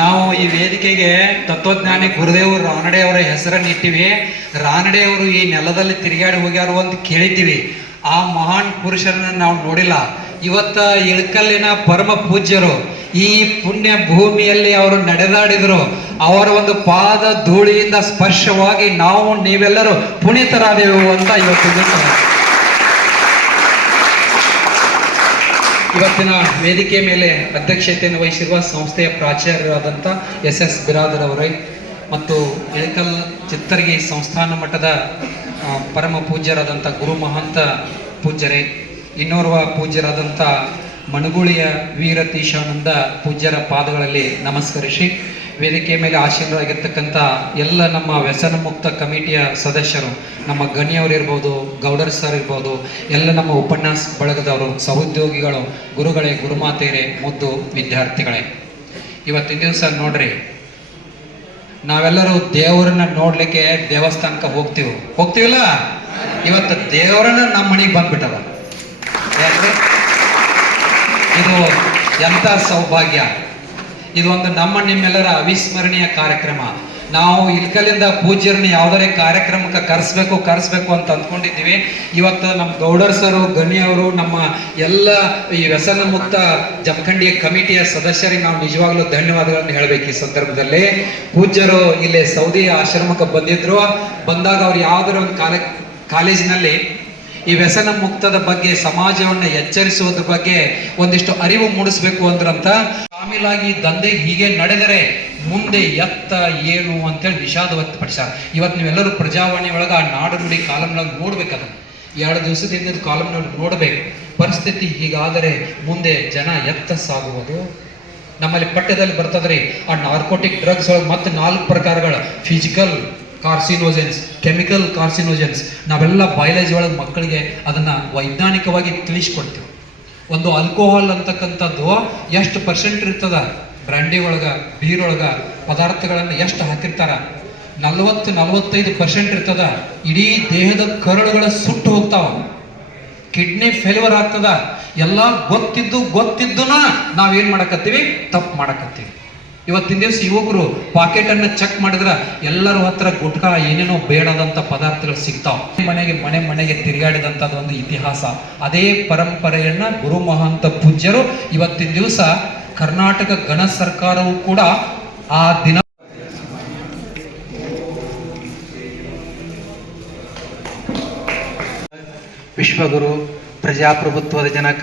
ನಾವು ಈ ವೇದಿಕೆಗೆ ತತ್ವಜ್ಞಾನಿ ಗುರುದೇವರು ರಾನಡೆ ಅವರ ಹೆಸರನ್ನು ಇಟ್ಟಿವಿ. ರಾನಡೆ ಅವರು ಈ ನೆಲದಲ್ಲಿ ತಿರುಗಾಡಿ ಹೋಗ್ಯಾರು ಅಂತ ಕೇಳಿದ್ದೀವಿ. ಆ ಮಹಾನ್ ಪುರುಷರನ್ನ ನಾವು ನೋಡಿಲ್ಲ. ಇವತ್ತ ಇಳಕಲ್ಲಿನ ಪರಮ ಪೂಜ್ಯರು ಈ ಪುಣ್ಯ ಭೂಮಿಯಲ್ಲಿ ಅವರು ನಡೆದಾಡಿದ್ರು. ಅವರ ಒಂದು ಪಾದ ಧೂಳಿಯಿಂದ ಸ್ಪರ್ಶವಾಗಿ ನಾವು ನೀವೆಲ್ಲರೂ ಪುನೀತರಾದೆವು ಅಂತ ಇವತ್ತಿನ ವೇದಿಕೆ ಮೇಲೆ ಅಧ್ಯಕ್ಷತೆಯನ್ನು ವಹಿಸಿರುವ ಸಂಸ್ಥೆಯ ಪ್ರಾಚಾರ್ಯರಾದಂಥ SS ಬಿರಾದರ್ ಅವರೇ ಮತ್ತು ಇಳಕಲ್ ಚಿತ್ತರ್ಗಿ ಸಂಸ್ಥಾನ ಮಟ್ಟದ ಪರಮ ಪೂಜ್ಯರಾದಂಥ ಗುರು ಮಹಾಂತ ಪೂಜ್ಯರೇ, ಇನ್ನೋರ್ವ ಪೂಜ್ಯರಾದಂಥ ಮಣಗುಳಿಯ ವೀರತೀಶಾನಂದ ಪೂಜ್ಯರ ಪಾದಗಳಲ್ಲಿ ನಮಸ್ಕರಿಸಿ, ವೇದಿಕೆ ಮೇಲೆ ಆಶೀನರಾಗಿರ್ತಕ್ಕಂಥ ಎಲ್ಲ ನಮ್ಮ ವ್ಯಸನ ಮುಕ್ತ ಕಮಿಟಿಯ ಸದಸ್ಯರು, ನಮ್ಮ ಗಣ್ಯವರು ಇರ್ಬೋದು, ಗೌಡರ್ ಸರ್ ಇರ್ಬೋದು, ಎಲ್ಲ ನಮ್ಮ ಉಪನ್ಯಾಸ ಬಳಗದವರು, ಸಹೋದ್ಯೋಗಿಗಳು, ಗುರುಗಳೇ, ಗುರುಮಾತೆಯರೇ, ಮುದ್ದು ವಿದ್ಯಾರ್ಥಿಗಳೇ, ಇವತ್ತಿನ ದಿವಸ ನೋಡ್ರಿ, ನಾವೆಲ್ಲರೂ ದೇವರನ್ನ ನೋಡ್ಲಿಕ್ಕೆ ದೇವಸ್ಥಾನಕ್ಕೆ ಹೋಗ್ತೀವಲ್ಲ. ಇವತ್ತು ದೇವರನ್ನ ನಮ್ಮ ಮನೆಗೆ ಬಂದ್ಬಿಟ್ಟದ. ಇದು ಎಂಥ ಸೌಭಾಗ್ಯ! ಇದು ಒಂದು ನಮ್ಮ ನಿಮ್ಮೆಲ್ಲರ ಅವಿಸ್ಮರಣೀಯ ಕಾರ್ಯಕ್ರಮ. ನಾವು ಇಲ್ಕಲ್ಲಿಂದ ಪೂಜ್ಯರನ್ನ ಯಾವುದೇ ಕಾರ್ಯಕ್ರಮಕ್ಕೆ ಕರೆಸ್ಬೇಕು ಅಂತ ಅಂದ್ಕೊಂಡಿದ್ದೀವಿ. ಇವತ್ತು ನಮ್ಮ ಗೌಡರ್ ಸರು, ಗಣ್ಯವರು, ನಮ್ಮ ಎಲ್ಲ ಈ ವ್ಯಸನ ಮುಕ್ತ ಜಮಖಂಡಿಯ ಕಮಿಟಿಯ ಸದಸ್ಯರಿಗೆ ನಾವು ನಿಜವಾಗ್ಲೂ ಧನ್ಯವಾದಗಳನ್ನು ಹೇಳಬೇಕು. ಈ ಸಂದರ್ಭದಲ್ಲಿ ಪೂಜ್ಯರು ಇಲ್ಲಿ ಸೌದಿ ಆಶ್ರಮಕ್ಕೆ ಬಂದಾಗ ಅವ್ರು ಯಾವುದರ ಒಂದು ಕಾಲೇಜಿನಲ್ಲಿ ಈ ವ್ಯಸನ ಮುಕ್ತದ ಬಗ್ಗೆ, ಸಮಾಜವನ್ನು ಎಚ್ಚರಿಸುವುದ್ರ ಬಗ್ಗೆ ಒಂದಿಷ್ಟು ಅರಿವು ಮೂಡಿಸ್ಬೇಕು ಅಂದ್ರಂತ. ಶಾಮೀಲಾಗಿ ದಂಧೆಗೆ ಹೀಗೆ ನಡೆದರೆ ಮುಂದೆ ಎತ್ತ ಏನು ಅಂತೇಳಿ ವಿಷಾದ ವ್ಯಕ್ತಪಡಿಸ್ಯಾರ. ಇವತ್ತು ನೀವೆಲ್ಲರೂ ಪ್ರಜಾವಾಣಿ ಒಳಗೆ ಆ ನಾಡು ನುಡಿ ಕಾಲಮ್ನೊಳಗೆ ನೋಡ್ಬೇಕದ. 2 ದಿವಸದಿಂದ ಕಾಲಮ್ನೊಳಗೆ ನೋಡ್ಬೇಕು. ಪರಿಸ್ಥಿತಿ ಹೀಗಾದರೆ ಮುಂದೆ ಜನ ಎತ್ತ ಸಾಗುವುದು. ನಮ್ಮಲ್ಲಿ ಪಠ್ಯದಲ್ಲಿ ಬರ್ತದ್ರಿ, ಆ ನಾರ್ಕೋಟಿಕ್ ಡ್ರಗ್ಸ್ ಒಳಗೆ ಮತ್ತೆ 4 ಪ್ರಕಾರಗಳ: ಫಿಸಿಕಲ್ ಕಾರ್ಸಿನೋಜೆನ್ಸ್, ಕೆಮಿಕಲ್ ಕಾರ್ಸಿನೋಜೆನ್ಸ್. ನಾವೆಲ್ಲ ಬಯಾಲಜಿ ಒಳಗೆ ಮಕ್ಕಳಿಗೆ ಅದನ್ನು ವೈಜ್ಞಾನಿಕವಾಗಿ ತಿಳಿಸ್ಕೊಡ್ತೀವಿ. ಒಂದು ಆಲ್ಕೋಹಾಲ್ ಅಂತಕ್ಕಂಥದ್ದು ಎಷ್ಟು % ಇರ್ತದ, ಬ್ರ್ಯಾಂಡಿ ಒಳಗೆ, ಬೀರ್ ಒಳಗೆ ಪದಾರ್ಥಗಳನ್ನು ಎಷ್ಟು ಹಾಕಿರ್ತಾರ, 40-45% ಇರ್ತದ. ಇಡೀ ದೇಹದ ಕರಳುಗಳ ಸುಟ್ಟು ಹೋಗ್ತಾವ. ಕಿಡ್ನಿ ಫೇಲ್ಯೂರ್ ಆಗ್ತದ. ಎಲ್ಲ ಗೊತ್ತಿದ್ದುನ ನಾವೇನ್ ಮಾಡಕತ್ತೀವಿ, ತಪ್ಪು ಮಾಡಕತ್ತೀವಿ. ಇವತ್ತಿನ ದಿವಸ ಯುವಕರು ಪಾಕೆಟ್ ಅನ್ನ ಚೆಕ್ ಮಾಡಿದ್ರ ಎಲ್ಲರ ಹತ್ರ ಗುಟ್ಕಾ ಏನೇನೋ ಬೇಡದಂತ ಪದಾರ್ಥಗಳು ಸಿಗ್ತಾವ. ಮನೆಗೆ ತಿರುಗಾಡಿದಂಥದ್ದು ಒಂದು ಇತಿಹಾಸ. ಅದೇ ಪರಂಪರೆಯನ್ನ ಗುರು ಮಹಾಂತ ಪೂಜ್ಯರು ಇವತ್ತಿನ ದಿವಸ ಕರ್ನಾಟಕ ಗಣ ಸರ್ಕಾರವು ಕೂಡ ಆ ದಿನ ವಿಶ್ವಗುರು, ಪ್ರಜಾಪ್ರಭುತ್ವದ ಜನಕ,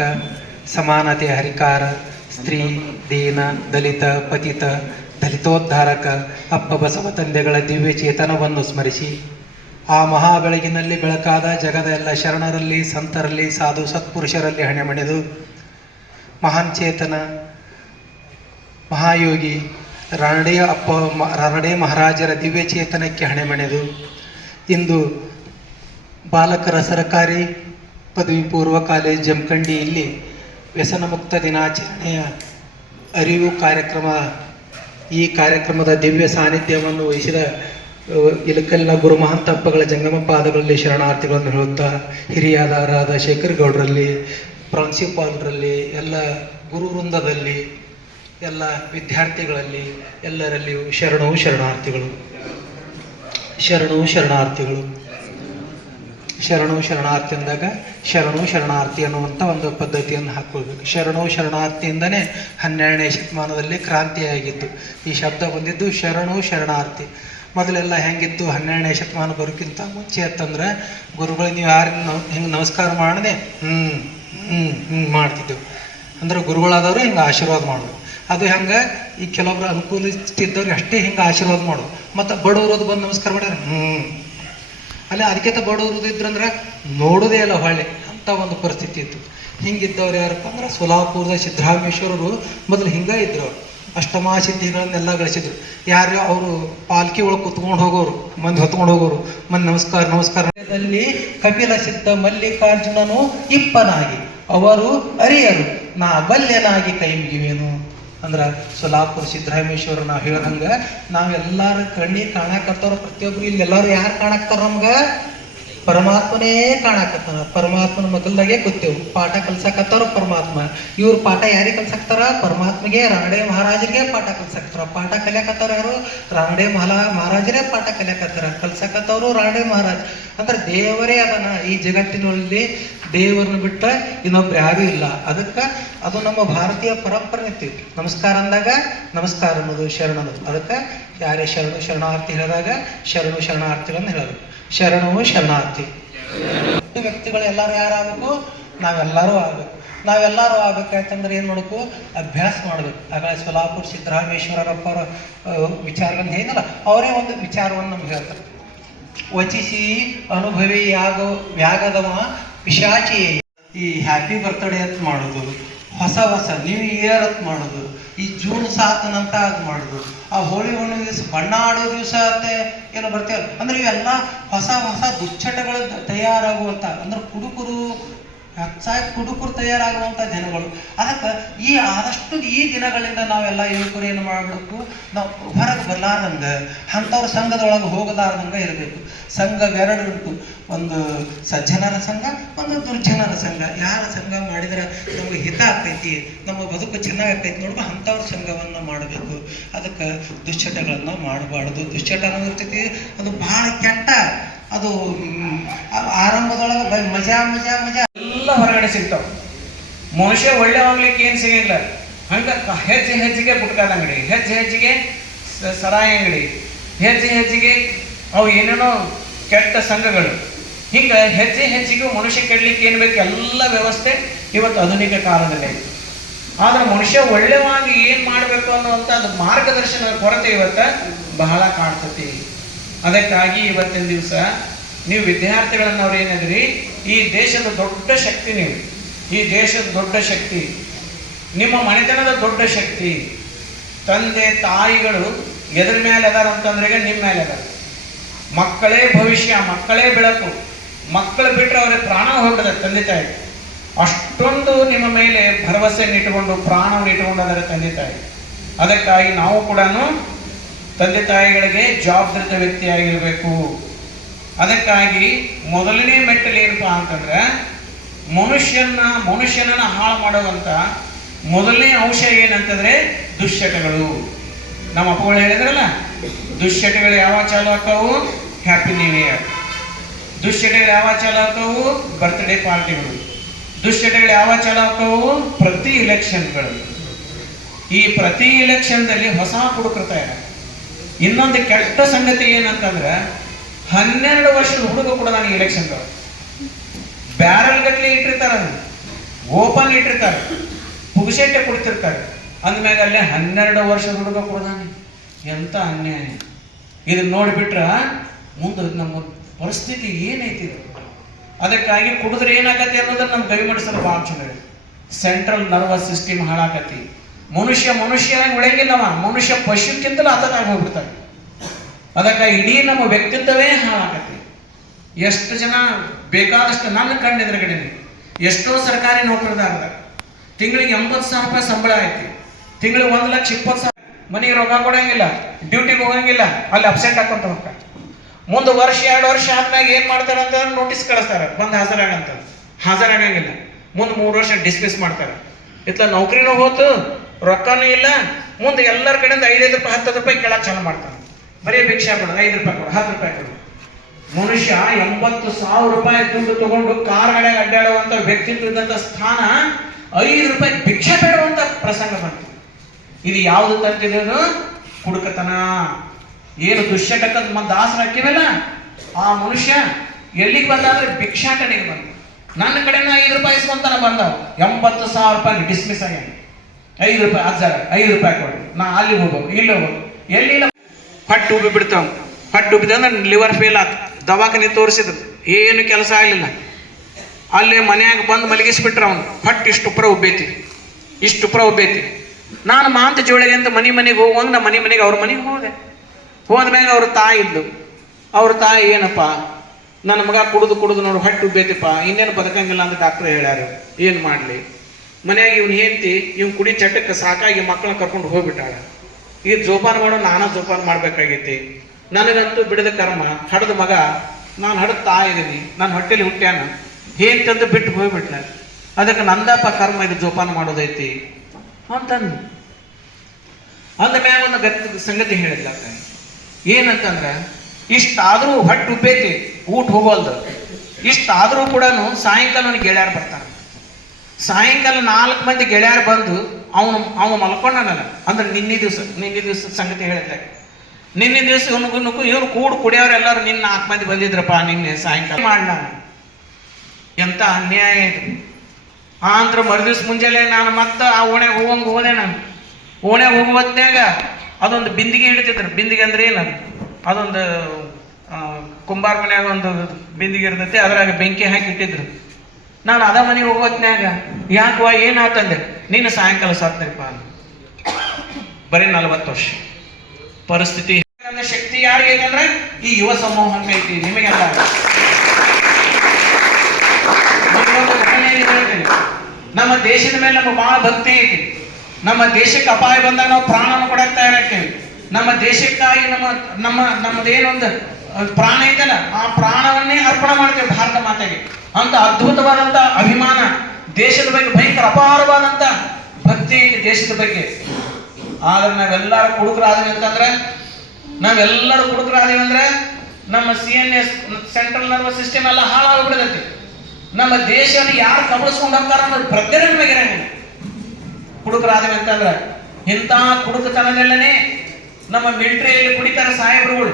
ಸಮಾನತೆಯ ಹರಿಕಾರ, ಸ್ತ್ರೀ, ದೀನ, ದಲಿತ, ಪತಿತ, ದಲಿತೋದ್ಧಾರಕ ಅಪ್ಪ ಬಸವ ತಂದೆಗಳ ದಿವ್ಯ ಚೇತನವನ್ನು ಸ್ಮರಿಸಿ ಆ ಮಹಾ ಬೆಳಗಿನಲ್ಲಿ ಬೆಳಕಾದ ಜಗದ ಎಲ್ಲ ಶರಣರಲ್ಲಿ, ಸಂತರಲ್ಲಿ, ಸಾಧು ಸತ್ಪುರುಷರಲ್ಲಿ ಹಣೆಮಣೆದು ಮಹಾನ್ ಚೇತನ ಮಹಾಯೋಗಿ ರಾನಡೆ ಮಹಾರಾಜರ ದಿವ್ಯ ಚೇತನಕ್ಕೆ ಹಣೆಮಣೆದು ಇಂದು ಬಾಲಕರ ಸರಕಾರಿ ಪದವಿ ಪೂರ್ವ ಕಾಲೇಜ್ ಜಮಖಂಡಿಯಲ್ಲಿ ವ್ಯಸನ ಮುಕ್ತ ದಿನಾಚರಣೆಯ ಅರಿವು ಕಾರ್ಯಕ್ರಮ, ಈ ಕಾರ್ಯಕ್ರಮದ ದಿವ್ಯ ಸಾನ್ನಿಧ್ಯವನ್ನು ವಹಿಸಿದ ಇಲಕಲ್ನ ಗುರು ಮಹಾಂತಪ್ಪಗಳ ಜಂಗಮ ಪಾದಗಳಲ್ಲಿ ಶರಣಾರ್ಥಿಗಳನ್ನು ಹೇಳುತ್ತಾ ಹಿರಿಯರಾದ ಶೇಖರ್ ಗೌಡರಲ್ಲಿ, ಪ್ರಾಂಶುಪಾಲರಲ್ಲಿ, ಎಲ್ಲ ಗುರು ವೃಂದದಲ್ಲಿ, ಎಲ್ಲ ವಿದ್ಯಾರ್ಥಿಗಳಲ್ಲಿ ಎಲ್ಲರಲ್ಲಿಯೂ ಶರಣು ಶರಣಾರ್ಥಿಗಳು. ಶರಣು ಶರಣಾರ್ಥಿ ಅಂದಾಗ ಶರಣು ಶರಣಾರ್ಥಿ ಅನ್ನುವಂಥ ಒಂದು ಪದ್ಧತಿಯನ್ನು ಹಾಕೊಳ್ಬೇಕು. ಶರಣು ಶರಣಾರ್ಥಿಯಿಂದನೇ 12ನೇ ಶತಮಾನದಲ್ಲಿ ಕ್ರಾಂತಿಯಾಗಿತ್ತು. ಈ ಶಬ್ದ ಬಂದಿದ್ದು ಶರಣು ಶರಣಾರ್ಥಿ. ಮೊದಲೆಲ್ಲ ಹೆಂಗಿತ್ತು, 12ನೇ ಶತಮಾನ ಬರೋಕ್ಕಿಂತ ಮುಂಚೆ ಅಂತಂದ್ರೆ ಗುರುಗಳು ನೀವು ಯಾರು ಹಿಂಗೆ ನಮಸ್ಕಾರ ಮಾಡದೆ ಮಾಡ್ತಿದ್ದೆವು. ಅಂದ್ರೆ ಗುರುಗಳಾದವರು ಹಿಂಗೆ ಆಶೀರ್ವಾದ ಮಾಡೋದು. ಅದು ಹೆಂಗೆ, ಈ ಕೆಲವೊಬ್ರು ಅನುಕೂಲಿಸ್ತಿದ್ದವ್ರಿಗೆ ಅಷ್ಟೇ ಹಿಂಗೆ ಆಶೀರ್ವಾದ ಮಾಡೋದು. ಮತ್ತು ಬಡವ್ರದ್ದು ಬಂದು ನಮಸ್ಕಾರ ಮಾಡಿದ್ರೆ ಅಲ್ಲೇ ಅದಕ್ಕಿಂತ ಬಡವ್ರದ್ದು ಇದ್ರಂದ್ರೆ ನೋಡೋದೇ ಇಲ್ಲ ಹೊಳ್ಳೆ ಅಂತ ಒಂದು ಪರಿಸ್ಥಿತಿ ಇತ್ತು. ಹಿಂಗಿದ್ದವ್ರು ಯಾರಪ್ಪ ಅಂದ್ರೆ ಸೋಲಾಪುರದ ಸಿದ್ದರಾಮೇಶ್ವರರು ಮೊದಲು ಹಿಂಗೆ ಇದ್ರು. ಅಷ್ಟಮಾ ಸಿದ್ಧಿಗಳನ್ನೆಲ್ಲ ಗಳಿಸಿದ್ರು. ಯಾರು ಅವರು ಪಾಲ್ಕಿ ಒಳಗೆ ಕುತ್ಕೊಂಡು ಹೋಗೋರು, ಮಂದಿ ಹೊತ್ಕೊಂಡು ಹೋಗೋರು, ಮಂದಿ ನಮಸ್ಕಾರದಲ್ಲಿ ಕಪಿಲ ಸಿದ್ಧ ಮಲ್ಲಿಕಾರ್ಜುನನು ಇಪ್ಪನಾಗಿ ಅವರು ಅರಿಯರು ನಾ ಬಲ್ಯನಾಗಿ ಕೈ ಮುಗಿವೇನು. ಅಂದ್ರೆ ಸೋಲಾಪುರ ಸಿದ್ದರಾಮೇಶ್ವರ ನಾವು ಹೇಳ್ದಂಗೆ ನಾವೆಲ್ಲರೂ ಕಣ್ಣಿಗೆ ಕಾಣಕತ್ತವ್ರ, ಪ್ರತಿಯೊಬ್ಬರು ಇಲ್ಲಿ ಎಲ್ಲರೂ ಯಾರು ಕಾಣಕ್ತಾರ ನಮ್ಗೆ? ಪರಮಾತ್ಮನೇ ಕಾಣಕತ್ತಾನ. ಪರಮಾತ್ಮನ ಮಗಲ್ದಾಗೆ ಕೂತೇವು. ಪಾಠ ಕಲ್ಸಕತ್ತಾರ ಪರಮಾತ್ಮ. ಇವ್ರು ಪಾಠ ಯಾರಿಗೆ ಕಲ್ಸಾಕ್ತಾರ? ಪರಮಾತ್ಮಗೆ, ರಾನಡೆ ಮಹಾರಾಜರಿಗೆ ಪಾಠ ಕಲ್ಸಾಕ್ತಾರ. ಪಾಠ ಕಲಿಯಕತ್ತಾರ ಯಾರು? ರಾನಡೆ ಮಹಾರಾಜರೇ ಪಾಠ ಕಲಿಯಕತ್ತಾರ. ಕಲ್ಸಕತ್ತವರು ರಾನಡೆ ಮಹಾರಾಜ್. ಅಂದ್ರೆ ದೇವರೇ ಅದನ್ನ. ಈ ಜಗತ್ತಿನಲ್ಲಿ ದೇವರನ್ನ ಬಿಟ್ಟ ಇನ್ನೊಬ್ರು ಯಾರೂ ಇಲ್ಲ. ಅದಕ್ಕೆ ಅದು ನಮ್ಮ ಭಾರತೀಯ ಪರಂಪರೆ ಐತಿ. ನಮಸ್ಕಾರ ಅಂದಾಗ ನಮಸ್ಕಾರ ಅನ್ನೋದು ಶರಣ ಅನ್ನೋದು. ಅದಕ್ಕೆ ಯಾರೇ ಶರಣು ಶರಣಾರ್ಥಿ ಹೇಳಿದಾಗ ಶರಣು ಶರಣಾರ್ಥಿಗಳನ್ನು ಹೇಳೋದು. ಶರಣು ಶರಣಾರ್ಥಿ ವ್ಯಕ್ತಿಗಳು ಎಲ್ಲರೂ ಯಾರಾಗಬೇಕು? ನಾವೆಲ್ಲರೂ ಆಗ್ಬೇಕು. ನಾವೆಲ್ಲರೂ ಆಗ್ಬೇಕಾಯ್ತಂದ್ರೆ ಏನು ಮಾಡಬೇಕು? ಅಭ್ಯಾಸ ಮಾಡಬೇಕು. ಆಗ ಸೋಲಾಪುರ ಸಿದ್ದರಾಮೇಶ್ವರರಪ್ಪ ಅವರ ವಿಚಾರಗಳನ್ನು ಹೇಳಿದಲ್ಲ, ಅವರೇ ಒಂದು ವಿಚಾರವನ್ನು ನಮ್ಗೆ ಹೇಳ್ತಾರೆ. ವಚಿಸಿ ಅನುಭವಿ ವ್ಯಾಗದವ ಪಿಶಾಚಿ. ಈ ಹ್ಯಾಪಿ ಬರ್ತ್ಡೇ ಅಂತ ಮಾಡೋದು, ಹೊಸ ನ್ಯೂ ಇಯರ್ ಅಂತ ಮಾಡೋದು, ಈ ಜೂನ್ 7 ಅಂತ ಅದು ಮಾಡೋದು, ಆ ಹೋಳಿ ಹುಣ್ಣಿಮೆ ದಿವಸ ಬಣ್ಣ ಆಡೋ ದಿವಸ ಅಂತೆ ಏನೋ ಬರ್ತೇವಲ್ಲ. ಅಂದ್ರೆ ಇವೆಲ್ಲ ಹೊಸ ದುಶ್ಚಟಗಳು ತಯಾರಾಗುವಂಥ, ಅಂದ್ರೆ ಹೆಚ್ಚಾಗಿ ಕುಡುಕರು ತಯಾರಾಗುವಂಥ ದಿನಗಳು. ಅದಕ್ಕೆ ಆದಷ್ಟು ಈ ದಿನಗಳಿಂದ ನಾವೆಲ್ಲ ಯುವಕರು ಏನು ಮಾಡಬೇಕು? ನಾವು ಹೊರಗೆ ಬರಲಾರ್ದಂಗೆ, ಅಂಥವ್ರ ಸಂಘದೊಳಗೆ ಹೋಗಲಾರ್ದಂಗೆ ಇರಬೇಕು. ಸಂಘ ಎರಡು ಉಂಟು, ಒಂದು ಸಜ್ಜನರ ಸಂಘ, ಒಂದು ದುರ್ಜನರ ಸಂಘ. ಯಾರ ಸಂಘ ಮಾಡಿದ್ರೆ ನಮಗೆ ಹಿತ ಆಗ್ತೈತಿ, ನಮ್ಮ ಬದುಕು ಚೆನ್ನಾಗೈತಿ ನೋಡ್ಬೇಕು, ಅಂಥವ್ರ ಸಂಘವನ್ನು ಮಾಡಬೇಕು. ಅದಕ್ಕೆ ದುಶ್ಚಟಗಳನ್ನು ಮಾಡಬಾರ್ದು. ದುಶ್ಚಟ ಅನ್ನೋದಿರ್ತೈತಿ, ಅದು ಭಾಳ ಕೆಟ್ಟ. ಅದು ಆರಂಭದೊಳಗೆ ಮಜಾ ಎಲ್ಲ ಹೊರಗಡೆ ಸಿಗ್ತಾವ. ಮನುಷ್ಯ ಒಳ್ಳೆ ಹೋಗ್ಲಿಕ್ಕೆ ಏನು ಸಿಗಂಗಿಲ್ಲ. ಹಂಗೆ ಹೆಜ್ಜೆಗೆ ಗುಟ್ಕಾದ ಅಂಗಡಿ, ಹೆಜ್ಜೆಗೆ ಸರಾಯಿ ಅಂಗಡಿ, ಹೆಜ್ಜೆಗೆ ಅವು ಏನೇನೋ ಕೆಟ್ಟ ಸಂಘಗಳು. ಹಿಂಗೆ ಹೆಜ್ಜೆಗೂ ಮನುಷ್ಯ ಕೆಡ್ಲಿಕ್ಕೆ ಏನು ಬೇಕು ಎಲ್ಲ ವ್ಯವಸ್ಥೆ ಇವತ್ತು ಆಧುನಿಕ ಕಾಲದಲ್ಲಿ. ಆದ್ರೆ ಮನುಷ್ಯ ಒಳ್ಳೆವಾಗಿ ಏನು ಮಾಡಬೇಕು ಅನ್ನುವಂಥ ಅದು ಮಾರ್ಗದರ್ಶನ ಕೊರತೆ ಇವತ್ತು ಬಹಳ ಕಾಣ್ತತಿ. ಅದಕ್ಕಾಗಿ ಇವತ್ತಿನ ದಿವಸ ನೀವು ವಿದ್ಯಾರ್ಥಿಗಳನ್ನು ಅವ್ರು ಏನಾದ್ರಿ, ಈ ದೇಶದ ದೊಡ್ಡ ಶಕ್ತಿ ನೀವು. ಈ ದೇಶದ ದೊಡ್ಡ ಶಕ್ತಿ, ನಿಮ್ಮ ಮನೆತನದ ದೊಡ್ಡ ಶಕ್ತಿ. ತಂದೆ ತಾಯಿಗಳು ಎದ್ರ ಮೇಲೆ ಅದಾರ ಅಂತಂದ್ರೆ ನಿಮ್ಮ ಮೇಲೆ ಅದಾರ. ಮಕ್ಕಳೇ ಭವಿಷ್ಯ, ಮಕ್ಕಳೇ ಬೆಳಕು. ಮಕ್ಕಳು ಬಿಟ್ಟರೆ ಅವರಿಗೆ ಪ್ರಾಣ ಹೋಗ್ಬಿಡದ ತಂದೆ ತಾಯಿ. ಅಷ್ಟೊಂದು ನಿಮ್ಮ ಮೇಲೆ ಭರವಸೆಯನ್ನು ಇಟ್ಟುಕೊಂಡು ಪ್ರಾಣವನ್ನು ಇಟ್ಟುಕೊಂಡಾದರೆ ತಂದೆ ತಾಯಿ. ಅದಕ್ಕಾಗಿ ನಾವು ಕೂಡ ತಂದೆ ತಾಯಿಗಳಿಗೆ ಜವಾಬ್ದಾರಿತ ವ್ಯಕ್ತಿಯಾಗಿರಬೇಕು. ಅದಕ್ಕಾಗಿ ಮೊದಲನೇ ಮೆಟ್ಟಲು ಏನಪ್ಪಾ ಅಂತಂದ್ರೆ ಮನುಷ್ಯನನ್ನ ಹಾಳು ಮಾಡುವಂತ ಮೊದಲನೇ ಅಂಶ ಏನಂತಂದ್ರೆ ದುಶ್ಚಟಗಳು. ನಮ್ಮ ಅಪ್ಪಗಳು ಹೇಳಿದ್ರಲ್ಲ, ದುಶ್ಚಟಗಳು ಯಾವಾಗ ಚಾಲು ಆಗ್ತಾವು? Happy new year. ದುಶ್ಚಟಗಳು ಯಾವಾಗ ಚಾಲು ಆಗ್ತಾವು? ಬರ್ತ್ಡೇ ಪಾರ್ಟಿಗಳು. ದುಶ್ಚಟಗಳು ಯಾವಾಗ ಚಾಲು ಆಗ್ತಾವು? ಪ್ರತಿ ಇಲೆಕ್ಷನ್ಗಳು. ಈ ಪ್ರತಿ ಇಲೆಕ್ಷನ್ದಲ್ಲಿ ಹೊಸ ಹುಡುಕರು ತಯಾರ. ಇನ್ನೊಂದು ಕೆಟ್ಟ ಸಂಗತಿ ಏನಂತಂದ್ರೆ 12 ವರ್ಷದ ಹುಡುಗ ಕೂಡ ನನಗೆ ಇಲೆಕ್ಷನ್ ಬ್ಯಾರಲ್ ಗಟ್ಲೆ ಇಟ್ಟಿರ್ತಾರೆ, ಓಪನ್ ಇಟ್ಟಿರ್ತಾರೆ, ಪುಗಸೆಟ್ಟೆ ಕೊಡ್ತಿರ್ತಾರೆ. ಅಂದ್ಮ್ಯಾಗ ಅಲ್ಲೇ 12 ವರ್ಷದ ಹುಡುಗ ಕೊಡದಾನೆ. ಎಂತ ಅನ್ಯಾಯ! ಇದನ್ನ ನೋಡಿಬಿಟ್ರ ಮುಂದೆ ನಮ್ಮ ಪರಿಸ್ಥಿತಿ ಏನೈತಿ. ಅದಕ್ಕಾಗಿ ಕುಡಿದ್ರೆ ಏನಾಗತ್ತೆ ಅನ್ನೋದನ್ನ ನಮ್ಮ ಗವಿಮಡಿಸಲು ಭಾಳ ಚಲೋ. ಸೆಂಟ್ರಲ್ ನರ್ವಸ್ ಸಿಸ್ಟಮ್ ಹಾಳಾಗತಿ. ಮನುಷ್ಯ ಉಳಿಯಂಗಿಲ್ಲವ. ಮನುಷ್ಯ ಪಶುಕ್ಕಿಂತಲೂ ಆತನಾಗಿ ಹೋಗ್ಬಿಡ್ತಾರೆ. ಅದಕ್ಕಾಗಿ ಇಡೀ ನಮ್ಮ ವ್ಯಕ್ತಿತ್ವವೇ ಹಾಳಾಗತ್ತೆ. ಎಷ್ಟು ಜನ ಬೇಕಾದಷ್ಟು ನನ್ನ ಕಣ್ಣೆದುರುಗಡೆ ಎಷ್ಟೋ ಸರ್ಕಾರಿ ನೌಕರದಾರ ತಿಂಗಳಿಗೆ 80,000 ರೂಪಾಯಿ ಸಂಬಳ ಐತಿ, ತಿಂಗಳಿಗೆ 1,20,000. ಮನೆಗೆ ರೊಕ್ಕ ಕೊಡಂಗಿಲ್ಲ, ಡ್ಯೂಟಿಗೆ ಹೋಗಂಗಿಲ್ಲ, ಅಲ್ಲಿ ಅಬ್ಸೆಂಟ್ ಹಾಕೊಂತ ಹೋಗ್ತಾರೆ. ಮುಂದೆ ವರ್ಷ 2 ವರ್ಷ ಆದ್ಮ್ಯಾಗ ಏನ್ ಮಾಡ್ತಾರೆ ಅಂತ ನೋಟಿಸ್ ಕಳಿಸ್ತಾರೆ, ಬಂದು ಹಾಜರಾಗಂತ. ಹಾಜರಾಗಂಗಿಲ್ಲ. ಮುಂದೆ 3 ವರ್ಷ ಡಿಸ್ಮಿಸ್ ಮಾಡ್ತಾರೆ. ಇತ್ಲ ನೌಕರಿನೂ ಹೋತು, ರೊಕ್ಕನೂ ಇಲ್ಲ. ಮುಂದೆ ಎಲ್ಲರ ಕಡೆಯಿಂದ 5 ರೂಪಾಯಿ 10 ರೂಪಾಯಿ ಕೇಳಕ್ ಚಾಲು ಮಾಡ್ತಾನೆ. ಬರೀ ಭಿಕ್ಷಾ ಕೊಡು, 5 ರೂಪಾಯಿ ಕೊಡು, 10 ರೂಪಾಯಿ ಕೊಡು. ಮನುಷ್ಯ 80,000 ರೂಪಾಯಿ ದುಡ್ಡು ತಗೊಂಡು ಕಾರ್ಗಡೆ ಅಡ್ಡಾಡುವಂತ ವ್ಯಕ್ತಿತ್ವ ಇದ್ದಂತ ಸ್ಥಾನ 5 ರೂಪಾಯಿ ಭಿಕ್ಷೆ ಬೇಡುವಂತ ಪ್ರಸಂಗ ಬಂತು. ಇದು ಯಾವುದು ತಂತಿದ್ರು? ಕುಡುಕತನ. ಏನು ದುಶ್ಚಟಕ್ಕದ ದಾಸರ ಹಾಕಿವಲ್ಲ, ಆ ಮನುಷ್ಯ ಎಲ್ಲಿಗೆ ಬಂದ ಅಂದ್ರೆ ಭಿಕ್ಷಾಟನೆಗೆ ಬಂದ. ನನ್ನ ಕಡೆನ 5 ರೂಪಾಯಿ ಇಸ್ಕೊಂತಾನ ಬಂದವ. 80,000 ರೂಪಾಯಿ ಡಿಸ್ಮಿಸ್ ಆಗ್ಯಾನ. 5 ರೂಪಾಯಿ ಅಜ್ಜಾರ 5 ರೂಪಾಯಿ ಕೊಡು, ನಾ ಅಲ್ಲಿ ಹೋಗ್ಬೇಕು, ಇಲ್ಲಿ ಹೋಗ್ಬೇಕು, ಎಲ್ಲಿಲ್ಲ. ಹೊಟ್ಟೆ ಉಬ್ಬಿ ಬಿಡ್ತಾವ. ಹೊಟ್ಟೆ ಉಬ್ಬಿದಂದ್ರೆ ಲಿವರ್ ಫೇಲ್ ಆತ. ದವಾಖಾನೆ ತೋರಿಸಿದ್ರು, ಏನು ಕೆಲಸ ಆಗಲಿಲ್ಲ. ಅಲ್ಲಿ ಮನ್ಯಾಗ ಬಂದು ಮಲಗಿಸ್ಬಿಟ್ರ ಅವನು. ಹೊಟ್ಟೆ ಇಷ್ಟುಪ್ರ ಉಬ್ಬೈತಿ. ನಾನು ಮಾಂತ ಜೋಳಿಗೆ ಅಂತ ಮನೆಗೆ ಹೋಗುವಂಗ ನಮ್ಮ ಮನೆಗೆ ಅವ್ರ ಮನೆಗೆ ಹೋದ್ಮ್ಯಾಗ ಅವ್ರ ತಾಯಿ ಇದ್ದು. ಅವ್ರ ತಾಯಿ, ಏನಪ್ಪ ನನ್ನ ಮಗ ಕುಡಿದು ನೋಡು ಹೊಟ್ಟೆ ಉಬ್ಬೈತಿಪ್ಪ, ಇನ್ನೇನು ಬದುಕಂಗಿಲ್ಲ ಅಂತ ಡಾಕ್ಟರ್ ಹೇಳ್ಯಾರ, ಏನು ಮಾಡಲಿ? ಮನ್ಯಾಗ ಇವ್ನು ಹೆಂಡತಿ ಇವ್ನು ಕುಡಿ ಚಟಕ್ಕೆ ಸಾಕಾಗಿ ಮಕ್ಕಳನ್ನ ಕರ್ಕೊಂಡು ಹೋಗ್ಬಿಟ್ಟಾಳ. ಈ ಜೋಪಾನ ಮಾಡೋ ನಾನಾ ಜೋಪಾನ ಮಾಡ್ಬೇಕಾಗೈತಿ. ನನಗಂತೂ ಬಿಡದ ಕರ್ಮ, ಹಡದ ಮಗ, ನಾನು ಹಡದ ತಾಯಿ ಇದೀನಿ, ನನ್ನ ಹೊಟ್ಟೆಲಿ ಹುಟ್ಟ್ಯಾನ, ಹೇಂತಂದು ಬಿಟ್ಟು ಹೋಗ್ಬಿಟ್ಲ. ಅದಕ್ಕೆ ನಂದಪ್ಪ ಕರ್ಮ, ಇದು ಜೋಪಾನ ಮಾಡೋದೈತಿ ಅಂತಂದು. ಅಂದ ಮ್ಯಾಗ ಒಂದು ಸಂಗತಿ ಹೇಳಿದ್ಲ. ಏನಂತಂದ್ರೆ, ಇಷ್ಟಾದ್ರೂ ಹೊಟ್ಟೆ ಉಬ್ಬೈತಿ, ಊಟ ಹೋಗೋಲ್ದು. ಇಷ್ಟಾದ್ರೂ ಕೂಡ ಸಾಯಂಕಾಲ ನನಗೆ ಗೆಳೆಯರು ಬರ್ತಾನೆ. ಸಾಯಂಕಾಲ 4 ಮಂದಿ ಗೆಳೆಯರು ಬಂದು ಅವನು ಮಲ್ಕೊಂಡನಲ್ಲ. ಅಂದ್ರೆ ನಿನ್ನೆ ದಿವಸ ಸಂಗತಿ ಹೇಳಿದ್ಲೆ. ನಿನ್ನೆ ದಿವಸ ಇವ್ನು ಕುಡಿಯೋರು ಎಲ್ಲರೂ ನಿನ್ನ 4 ಮಂದಿ ಬಂದಿದ್ರಪ್ಪ ನಿನ್ನೆ ಸಾಯಂಕಾಲ ಮಾಡ್ಲ. ಎಂತ ಅನ್ಯಾಯ ಇದು. ಅಂದ್ರೆ ಮರುದಿವ್ಸ ಮುಂಜಾನೆ ನಾನು ಮತ್ತೆ ಆ ಓಣೆಗೆ ಹೋದೆ. ನಾನು ಓಣೆಗೆ ಹೋಗುವ ಹೊತ್ನ್ಯಾಗ ಅದೊಂದು ಬಿಂದಿಗೆ ಹಿಡಿತಿದ್ರು. ಬಿಂದಿಗೆ ಅಂದ್ರೆ ಏನದು? ಅದೊಂದು ಕುಂಬಾರ ಮನ್ಯಾಗ ಒಂದು ಬಿಂದಿಗೆ ಇರ್ತೈತಿ, ಅದ್ರಾಗ ಬೆಂಕಿ ಹಾಕಿ ಇಟ್ಟಿದ್ರು. ನಾನು ಅದ ಮನೆಗೆ ಹೋಗುವ ಹೊತ್ನ್ಯಾಗ, ಯಾಕವಾ ಏನಾತಂದೆ? ನೀನು ಸಾಯಂಕಾಲ ಸತ್ತಪ್ಪ. ಬರೀ 40 ವರ್ಷ. ಪರಿಸ್ಥಿತಿ ಶಕ್ತಿ ಯಾರಿಗೆ ಐತಂದ್ರೆ ಈ ಯುವ ಸಮೂಹಕ್ಕೆ ಐತಿ, ನಿಮಗೆಲ್ಲ. ನಮ್ಮ ದೇಶದ ಮೇಲೆ ನಮ್ಗೆ ಬಹಳ ಭಕ್ತಿ ಐತಿ. ನಮ್ಮ ದೇಶಕ್ಕೆ ಅಪಾಯ ಬಂದಾಗ ನಾವು ಪ್ರಾಣವನ್ನು ಕೊಡಕ್ಕೆ ತಯಾರಾಗ್ತೇವೆ. ನಮ್ಮ ದೇಶಕ್ಕಾಗಿ ನಮ್ಮದೇನೊಂದು ಪ್ರಾಣ ಐತಲ್ಲ, ಆ ಪ್ರಾಣವನ್ನೇ ಅರ್ಪಣೆ ಮಾಡ್ತೇವೆ ಭಾರತ ಮಾತೆಗೆ. ಅಂತ ಅದ್ಭುತವಾದಂತ ಅಭಿಮಾನ, ದೇಶದ ಬಗ್ಗೆ ಭಯಂಕರ ಅಪಾರವಾದಂತ ಭಕ್ತಿ ಐತಿ ದೇಶದ ಬಗ್ಗೆ. ಆದ್ರೆ ನಾವೆಲ್ಲರೂ ಕುಡುಕರಾದ್ವಿ ಅಂತಂದ್ರೆ, ನಮ್ಮ CNS ಸೆಂಟ್ರಲ್ ನರ್ವಸ್ ಸಿಸ್ಟಮ್ ಎಲ್ಲ ಹಾಳಾಗ್ಬಿಡತೈತಿ. ನಮ್ಮ ದೇಶವನ್ನು ಯಾರು ಕಬಳಿಸ್ಕೊಂಡು ಹೋಗ್ತಾರ ಅನ್ನೋದು ಪ್ರಜ್ಞೆ ನಮಗೆ ಇರಂಗಿಲ್ಲ. ಕುಡುಕರಾದ್ವಿ ಅಂತಂದ್ರೆ ಇಂಥ ಕುಡುಕತನದಲ್ಲೇ ನಮ್ಮ ಮಿಲಿಟರಿಯಲ್ಲಿ ಕುಡಿತಾರೆ ಸಾಹೇಬ್ರುಗಳು.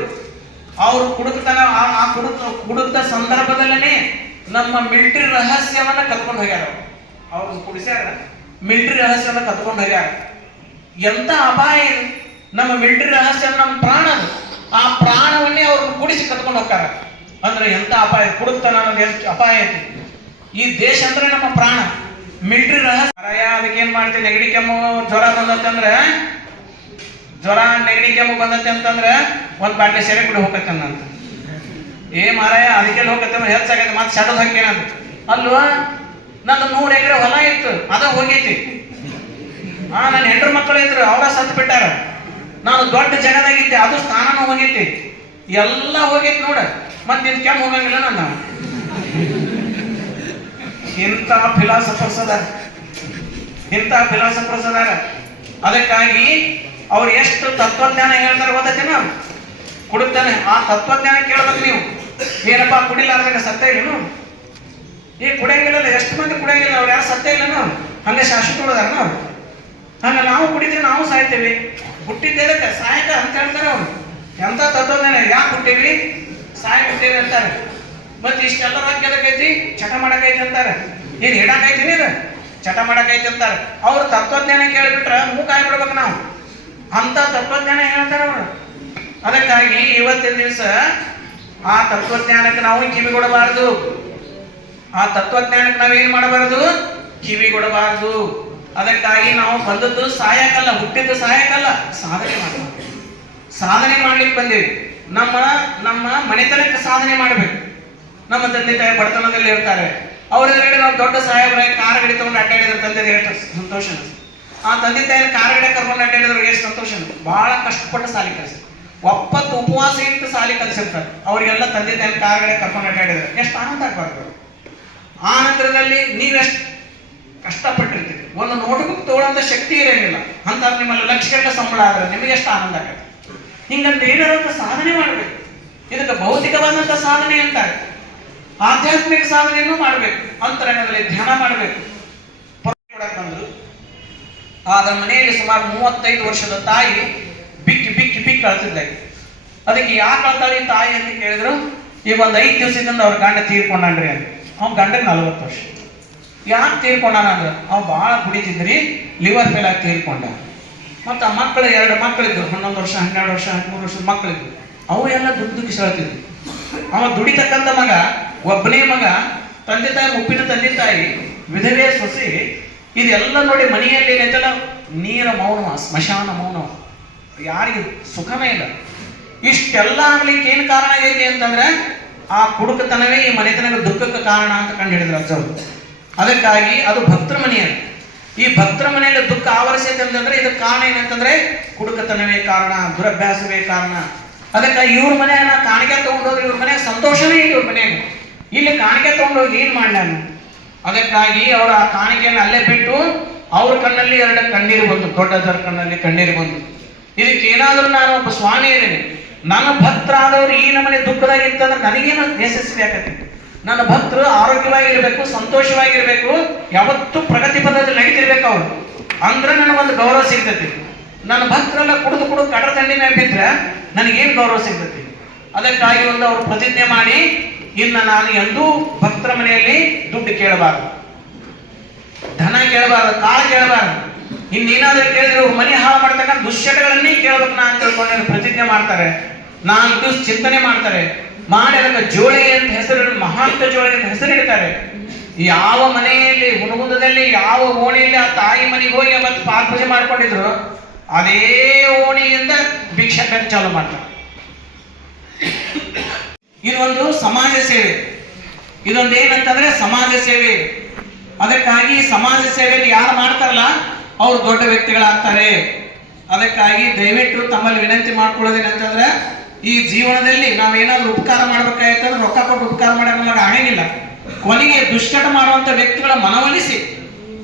ಅವರು ಕುಡುಕತನ ಕುಡುಕದ ಸಂದರ್ಭದಲ್ಲೇ ನಮ್ಮ ಮಿಲಿಟರಿ ರಹಸ್ಯವನ್ನ ಕತ್ಕೊಂಡು ಹೋಗ್ಯಾರ. ಅವ್ರು ಕುಡಿಸ್ಯಾರ, ಮಿಲಿಟರಿ ರಹಸ್ಯವನ್ನ ಕತ್ಕೊಂಡು ಹೋಗ್ಯಾರ. ಎಂತ ಅಪಾಯ ಇದು! ನಮ್ಮ ಮಿಲಿಟರಿ ರಹಸ್ಯ ನಮ್ಮ ಪ್ರಾಣ, ಆ ಪ್ರಾಣವನ್ನೇ ಅವ್ರನ್ನ ಕುಡಿಸಿ ಕತ್ಕೊಂಡು ಹೋಗ್ತಾರ. ಅಂದ್ರೆ ಎಂತ ಅಪಾಯ! ಕುಡುಕ್ತನ ಎಷ್ಟು ಅಪಾಯ ಐತಿ. ಈ ದೇಶ ಅಂದ್ರೆ ನಮ್ಮ ಪ್ರಾಣ. ಮಿಲಿಟರಿ ರಹಸ್ಯ. ಅದಕ್ಕೆ ಏನ್ ಮಾಡ್ತೀವಿ? ನೆಗಡಿ ಕೆಮ್ಮು ಜ್ವರ ಬಂದತ್ತಂದ್ರೆ, ನೆಗಡಿ ಕೆಮ್ಮು ಬಂದತ್ತೆ ಅಂತಂದ್ರೆ 1 ಬಾಟ್ಲಿ ಸೆರೆ ಕುಡಿ ಹೋಗತ್ತಂತ. ಮಾರಾಯ ಅದಕ್ಕೆಲ್ಲ ಹೋಗತ್ತೆ, ಹೆಚ್ಚಾಗತ್ತೆ, ಮತ್ತೆ ಸಡದ್ ಹಾಕೇನಂತ ಅಲ್ವಾ? ನಂದು 100 ಎಕರೆ ಹೊಲ ಇತ್ತು, ಅದ ಹೋಗೈತಿ. ನನ್ನ ಹೆಂಡ್ರು ಮಕ್ಕಳು ಇದ್ರು, ಅವರ ಸತ್ತು ಬಿಟ್ಟಾರ. ನಾನು ದೊಡ್ಡ ಜಗದಾಗಿದ್ದೆ, ಅದು ಸ್ಥಾನನೂ ಹೋಗೈತಿ, ಎಲ್ಲ ಹೋಗೈತಿ ನೋಡ. ಮತ್ತೆ ಇದು ಕೆಮ್ಮು ಹೋಗಂಗಿಲ್ಲ. ನನ್ನ ಇಂಥ ಫಿಲಾಸಫರ್ಸ್ ಅದಾರ, ಇಂಥ ಫಿಲಾಸಫರ್ಸ್ ಅದಾರ. ಅದಕ್ಕಾಗಿ ಅವ್ರು ಎಷ್ಟು ತತ್ವಜ್ಞಾನ ಹೇಳ್ತಾರೆ ಗೊತ್ತೈತಿ ನಾವು ಕುಡಿತಾನೆ. ಆ ತತ್ವಜ್ಞಾನ ಕೇಳ್ಬೇಕು ನೀವು. ಏನಪ್ಪಾ ಕುಡಿಲಾರ್ದಾಗ ಸತ್ಯ ಇಲ್ಲನು? ಈ ಕುಡಿಯಂಗಿಲ್ಲ. ಎಷ್ಟು ಮಂದಿ ಕುಡಿಯಂಗಿಲ್ಲ? ಅವ್ರು ಯಾರು ಸತ್ಯ ಇಲ್ಲನು? ಹಂಗೆ ಶಾಶ್ವತ ಉಳಿದಾರ ನಾವು. ಹಂಗ ನಾವು ಕುಡಿತೀವಿ, ನಾವು ಸಾಯ್ತೇವಿ. ಹುಟ್ಟಿದ್ದೇದಕ್ಕೆ ಸಾಯಕ ಅಂತ ಹೇಳ್ತಾರೆ ಅವ್ರು. ಎಂತ ತತ್ವಜ್ಞಾನ. ಯಾಕೆ ಹುಟ್ಟಿವಿ? ಸಾಯ ಹುಟ್ಟಿವಿ ಅಂತಾರೆ. ಮತ್ತೆ ಇಷ್ಟೆಲ್ಲ ರಾಜ್ಯದಕ್ಕೈತಿ, ಚಟ ಮಾಡಕೈತಿ ಅಂತಾರೆ. ಏನ್ ಹಿಡಾಕೈತಿ ಇದು? ಚಟ ಮಾಡಕೈತಿ ಅಂತಾರೆ. ಅವ್ರ ತತ್ವಜ್ಞಾನ ಕೇಳಿಬಿಟ್ರೆ ಮೂಕ ಆಗ್ಬಿಡ್ಬೇಕು ನಾವು. ಅಂತ ತತ್ವಜ್ಞಾನ ಹೇಳ್ತಾರೆ ಅವರು. ಅದಕ್ಕಾಗಿ ಇವತ್ತಿನ ದಿವಸ ಆ ತತ್ವಜ್ಞಾನಕ್ಕೆ ನಾವು ಕಿವಿ ಕೊಡಬಾರದು. ಆ ತತ್ವಜ್ಞಾನಕ್ಕೆ ನಾವೇನ್ ಮಾಡಬಾರದು? ಕಿವಿ ಕೊಡಬಾರದು. ಅದಕ್ಕಾಗಿ ನಾವು ಬಂದದ್ದು ಸಾಯಕಲ್ಲ, ಹುಟ್ಟಿದ್ದು ಸಾಯಕಲ್ಲ, ಸಾಧನೆ ಮಾಡಬೇಕು. ಸಾಧನೆ ಮಾಡ್ಲಿಕ್ಕೆ ಬಂದೇವಿ. ನಮ್ಮ ಮನೆತನಕ್ಕೆ ಸಾಧನೆ ಮಾಡಬೇಕು. ನಮ್ಮ ತಂದೆ ತಾಯಿ ಬಡತನದಲ್ಲಿ ಇರ್ತಾರೆ. ಅವ್ರ ಎದುರುಗಡೆ ನಾವು ದೊಡ್ಡ ಸಾಹೇಬರಾಗಿ ಕಾರ್ ಗಡಿ ತಗೊಂಡು ಅಡ್ಡಾಡಿದ್ರೆ ತಂದೆ ಎಷ್ಟು ಸಂತೋಷ. ಆ ತಂದೆ ತಾಯಿನ ಕಾರ್ ಗಡೆ ಕರ್ಕೊಂಡು ಅಡ್ಡಾಡಿದ್ರು ಎಷ್ಟು ಸಂತೋಷ. ಬಹಳ ಕಷ್ಟಪಟ್ಟು ಸಾಲಿ ಕಲಿಸಿ, ಒಪ್ಪತ್ತು ಉಪವಾಸ ಇಟ್ಟು ಸಾಲಿ ಕಲಿಸಿರ್ತಾರೆ. ಅವರಿಗೆಲ್ಲ ತಂದೆ ತಾಯಿನ ಕಾರ್ ಗಡೆ ಕರ್ಕೊಂಡು ಅಡ್ಡಾಡಿದ್ರೆ ಎಷ್ಟು ಆನಂದ ಆಗ್ಬಾರ್ದು. ಆ ನಂತರದಲ್ಲಿ ನೀವೆಷ್ಟು ಕಷ್ಟಪಟ್ಟಿರ್ತೀರಿ. ಒಂದು ನೋಟ್ಬುಕ್ ತಗೊಳ್ಳೋಂಥ ಶಕ್ತಿ ಇರೋಂಗಿಲ್ಲ. ಅಂತ ನಿಮ್ಮಲ್ಲಿ ಲಕ್ಷಗಟ್ಟಲೆ ಸಂಬಳ ಆದ್ರೆ ನಿಮಗೆ ಎಷ್ಟು ಆನಂದ ಆಗುತ್ತೆ. ಹಿಂಗಂತ ಏನಾರಂತ ಸಾಧನೆ ಮಾಡಬೇಕು. ಇದಕ್ಕೆ ಭೌತಿಕವಾದಂಥ ಸಾಧನೆ ಅಂತಾರೆ. ಆಧ್ಯಾತ್ಮಿಕ ಸಾಧನೆಯನ್ನು ಮಾಡಬೇಕು. ಅಂತರಂಗದಲ್ಲಿ ಧ್ಯಾನ ಮಾಡಬೇಕು. ಬಂದ್ರು ಆದ ಮನೆಯಲ್ಲಿ ಸುಮಾರು 35 ವರ್ಷದ ತಾಯಿ ಬಿಕ್ಕಿ ಬಿಕ್ಕಿ ಬಿಕ್ಕಿ ಅಳ್ತಿದ್ದಾಗಿ. ಅದಕ್ಕೆ ಯಾಕೆ ಅಳ್ತಾಳಿ ತಾಯಿ ಅಂತ ಕೇಳಿದ್ರು. ಈಗ ಒಂದು 5 ದಿವಸದಿಂದ ಅವ್ರ ಗಂಡ ತೀರ್ಕೊಂಡ್ರಿ ಅಂತ. ಅವ್ನ ಗಂಡಗೆ 40 ವರ್ಷ. ಯಾಕೆ ತೀರ್ಕೊಂಡಾನ ಅಂದ್ರೆ ಅವ್ ಭಾಳ ಕುಡಿತಿದ್ರಿ, ಲಿವರ್ ಫೇಲ್ ಆಗಿ ತೀರ್ಕೊಂಡ. ಮತ್ತು ಆ ಮಕ್ಕಳು 2 ಮಕ್ಕಳಿದ್ರು, 11 ವರ್ಷ 12 ವರ್ಷ 13 ವರ್ಷದ ಮಕ್ಕಳಿದ್ರು. ಅವು ಎಲ್ಲ ದುಡ್ಡುಗಿಸಾಳ್ತಿದ್ವಿ. ಅವ ದುಡಿತಕ್ಕಂಥ ಮಗ, ಒಬ್ಬನೇ ಮಗ, ತಂದೆ ತಾಯಿ ಉಪ್ಪಿನ ತಂದೆ ತಾಯಿ, ವಿಧವೆ ಸೊಸೆ, ಇದೆಲ್ಲ ನೋಡಿ ಮನೆಯಲ್ಲಿ ಏನೈತಲ್ಲ ನೀರ ಮೌನ, ಸ್ಮಶಾನ ಮೌನ, ಯಾರಿಗೆ ಸುಖನೇ ಇಲ್ಲ. ಇಷ್ಟೆಲ್ಲ ಆಗ್ಲಿಕ್ಕೆ ಏನು ಕಾರಣ ಆಗೈತಿ ಅಂತಂದ್ರೆ ಆ ಕುಡುಕತನವೇ ಈ ಮನೆತನದ ದುಃಖಕ್ಕೆ ಕಾರಣ ಅಂತ ಕಂಡು ಹಿಡಿದ್ರು ಅಜ್ಜವರು. ಅದಕ್ಕಾಗಿ ಅದು ಭಕ್ತರ ಮನೆಯಲ್ಲಿ, ಈ ಭಕ್ತರ ಮನೆಯಲ್ಲಿ ದುಃಖ ಆವರಿಸೈತೆ ಅಂತಂದ್ರೆ ಇದಕ್ಕೆ ಕಾರಣ ಏನಂತಂದ್ರೆ ಕುಡುಕತನವೇ ಕಾರಣ, ದುರಭ್ಯಾಸವೇ ಕಾರಣ. ಅದಕ್ಕಾಗಿ ಇವ್ರ ಮನೆಯನ್ನ ಕಾಣಿಕೆ ತಗೊಂಡೋದ್ರೆ ಇವ್ರ ಮನೆಯಾಗ ಸಂತೋಷನೇ ಇಲ್ಲ. ಇವ್ರ ಮನೆಯಾಗ ಇಲ್ಲಿ ಕಾಣಿಕೆ ತಗೊಂಡೋಗಿ ಏನ್ ಮಾಡಿ ನಾನು. ಅದಕ್ಕಾಗಿ ಅವರ ಆ ಕಾಣಿಕೆಯನ್ನು ಅಲ್ಲೇ ಬಿಟ್ಟು ಅವ್ರ ಕಣ್ಣಲ್ಲಿ 2 ಕಣ್ಣೀರು ಬಂದು, ದೊಡ್ಡದರ ಕಣ್ಣಲ್ಲಿ ಕಣ್ಣೀರು ಬಂದು. ಇದಕ್ಕೆ ಏನಾದ್ರೂ ನಾನು ಒಬ್ಬ ಸ್ವಾಮಿ ಇದ್ದೀನಿ, ನನ್ನ ಭಕ್ತರಾದವ್ರು ಈ ನಮ್ಮನೆ ದುಃಖದಾಗಿತ್ತಂದ್ರೆ ನನಗೇನು ಯಶಸ್ವಿ ಆಗತ್ತೆ. ನನ್ನ ಭಕ್ತರು ಆರೋಗ್ಯವಾಗಿರ್ಬೇಕು, ಸಂತೋಷವಾಗಿರ್ಬೇಕು, ಯಾವತ್ತೂ ಪ್ರಗತಿ ಪಥದಲ್ಲಿ ನಡೀತಿರ್ಬೇಕು ಅವ್ರು. ಅಂದ್ರೆ ನನಗೊಂದು ಗೌರವ ಸಿಗ್ತೈತಿ. ನನ್ನ ಭಕ್ತರೆಲ್ಲ ಕುಡಿದು ಕಡರ ದಂಡಿ ಮೇಲೆ ಬಿದ್ರೆ ನನಗೇನು ಗೌರವ ಸಿಗ್ತೈತಿ. ಅದಕ್ಕಾಗಿ ಒಂದು ಅವರು ಪ್ರತಿಜ್ಞೆ ಮಾಡಿ, ಇನ್ನು ನಾನು ಎಂದೂ ಭಕ್ತರ ಮನೆಯಲ್ಲಿ ದುಡ್ಡು ಕೇಳಬಾರದು, ಧನ ಕೇಳಬಾರದು, ಕಾಳು ಕೇಳಬಾರದು. ಇನ್ನೇನಾದ್ರೂ ಕೇಳಿದ್ರೆ ಅವ್ರು ಮನೆ ಹಾಳು ಮಾಡ್ತಕ್ಕಂಥ ದುಶ್ಚಟಗಳನ್ನೇ ಕೇಳ್ಬೇಕು ನಾ ಅಂತ ತಿಳ್ಕೊಂಡು ಪ್ರತಿಜ್ಞೆ ಮಾಡ್ತಾರೆ. 4 ದಿವಸ ಚಿಂತನೆ ಮಾಡ್ತಾರೆ. ಮಾಡಿ ಅದಕ್ಕೆ ಜೋಳಿ ಅಂತ ಹೆಸರು, ಮಹಾಂತ ಜೋಳಿ ಅಂತ ಹೆಸರಿಡ್ತಾರೆ. ಯಾವ ಮನೆಯಲ್ಲಿ ಹುಣಗುಂದದಲ್ಲಿ ಯಾವ ಓಣಿಯಲ್ಲಿ ಆ ತಾಯಿ ಮನೆಗೆ ಹೋಗಿ ಅವತ್ತು ಪಾಲ್ಪೂಜೆ ಮಾಡ್ಕೊಂಡಿದ್ರು, ಅದೇ ಓಣಿಯಿಂದ ಭಿಕ್ಷೆ ಚಾಲು ಮಾಡ್ತಾರೆ. ಇದೊಂದು ಸಮಾಜ ಸೇವೆ. ಇದೊಂದು ಏನಂತಂದ್ರೆ ಸಮಾಜ ಸೇವೆ. ಅದಕ್ಕಾಗಿ ಸಮಾಜ ಸೇವೆಯಲ್ಲಿ ಯಾರು ಮಾಡ್ತಾರಲ್ಲ ಅವ್ರು ದೊಡ್ಡ ವ್ಯಕ್ತಿಗಳಾಗ್ತಾರೆ. ಅದಕ್ಕಾಗಿ ದಯವಿಟ್ಟು ತಮ್ಮಲ್ಲಿ ವಿನಂತಿ ಮಾಡ್ಕೊಳ್ಳೋದೇನಂತಂದ್ರೆ, ಈ ಜೀವನದಲ್ಲಿ ನಾವೇನಾದ್ರೂ ಉಪಕಾರ ಮಾಡ್ಬೇಕಾಯ್ತಂದ್ರೆ ರೊಕ್ಕ ಕೊಟ್ಟು ಉಪಕಾರ ಮಾಡಕ್ಕೆ ನಮಗೆ ಆಗಂಗಿಲ್ಲ. ಕೊನೆಗೆ ದುಶ್ಚಟ ಮಾಡುವಂತ ವ್ಯಕ್ತಿಗಳ ಮನವೊಲಿಸಿ,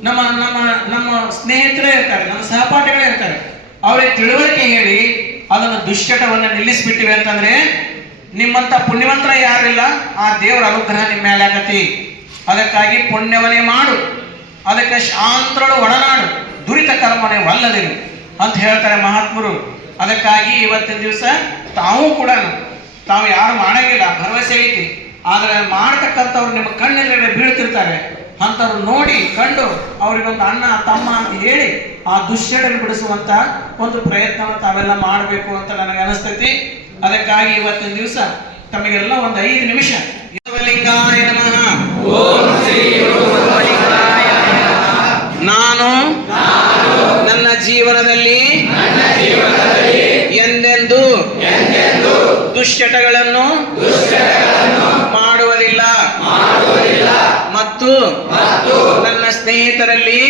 ನಮ್ಮ ನಮ್ಮ ನಮ್ಮ ಸ್ನೇಹಿತರೇ ಇರ್ತಾರೆ, ನಮ್ಮ ಸಹಪಾಠಿಗಳೇ ಇರ್ತಾರೆ, ಅವರಿಗೆ ತಿಳುವಳಿಕೆ ಹೇಳಿ ಅದನ್ನು ದುಶ್ಚಟವನ್ನು ನಿಲ್ಲಿಸ್ಬಿಟ್ಟಿವೆ ಅಂತಂದ್ರೆ ನಿಮ್ಮಂತ ಪುಣ್ಯವಂತರ ಯಾರಿಲ್ಲ. ಆ ದೇವರ ಅನುಗ್ರಹ ನಿಮ್ಮ ಮೇಲೆ ಆಗತಿ. ಅದಕ್ಕಾಗಿ ಪುಣ್ಯವನ್ನೇ ಮಾಡು, ಅದಕ್ಕೆ ಶಾಂತರೊಳು ಒಡನಾಡು, ದುರಿತ ಕರ್ಮನೆ ವಲ್ಲದೇನು ಅಂತ ಹೇಳ್ತಾರೆ ಮಹಾತ್ಮರು. ಅದಕ್ಕಾಗಿ ಇವತ್ತಿನ ದಿವಸ ತಾವು ಕೂಡ ತಾವು ಯಾರು ಮಾಡಂಗಿಲ್ಲ, ಭರವಸೆ ಐತಿ. ಆದರೆ ಮಾಡತಕ್ಕಂಥವ್ರು ನಿಮ್ಮ ಕಣ್ಣೆದುರುಗಡೆ ಬೀಳ್ತಿರ್ತಾರೆ. ಅಂಥವ್ರು ನೋಡಿ ಕಂಡು ಅವ್ರಿಗೊಂದು ಅಣ್ಣ ತಮ್ಮ ಅಂತ ಹೇಳಿ ಆ ದುಶ್ಚಟನ್ನು ಬಿಡಿಸುವಂತ ಒಂದು ಪ್ರಯತ್ನವನ್ನು ತಾವೆಲ್ಲ ಮಾಡಬೇಕು ಅಂತ ನನಗೆ ಅನಿಸ್ತೈತಿ. ಅದಕ್ಕಾಗಿ ಇವತ್ತಿನ ದಿವಸ ತಮಗೆಲ್ಲ ಒಂದು 5 ನಿಮಿಷ ಲಿಂಗಾಯ ನಮಃ, ನಾನು ನನ್ನ ಜೀವನದಲ್ಲಿ ಎಂದೆಂದೂ ದುಶ್ಚಟಗಳನ್ನು ಮಾಡುವುದಿಲ್ಲ ಮತ್ತು ನನ್ನ ಸ್ನೇಹಿತರಲ್ಲಿ,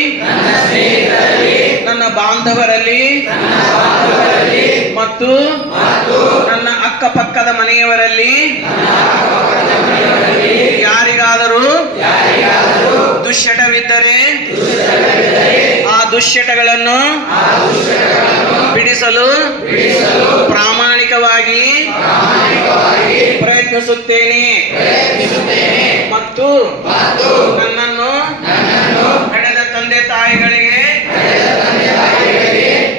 ನನ್ನ ಬಾಂಧವರಲ್ಲಿ ಮತ್ತು ನನ್ನ ಅಕ್ಕ ಅಕ್ಕಪಕ್ಕದ ಮನೆಯವರಲ್ಲಿ ಯಾರಿಗಾದರೂ ದುಶ್ಚಟವಿದ್ದರೆ ಆ ದುಶ್ಚಟಗಳನ್ನು ಬಿಡಿಸಲು ಪ್ರಾಮಾಣಿಕವಾಗಿ ಪ್ರಯತ್ನಿಸುತ್ತೇನೆ ಮತ್ತು ನನ್ನನ್ನು ನಡೆದ ತಂದೆ ತಾಯಿಗಳಿಗೆ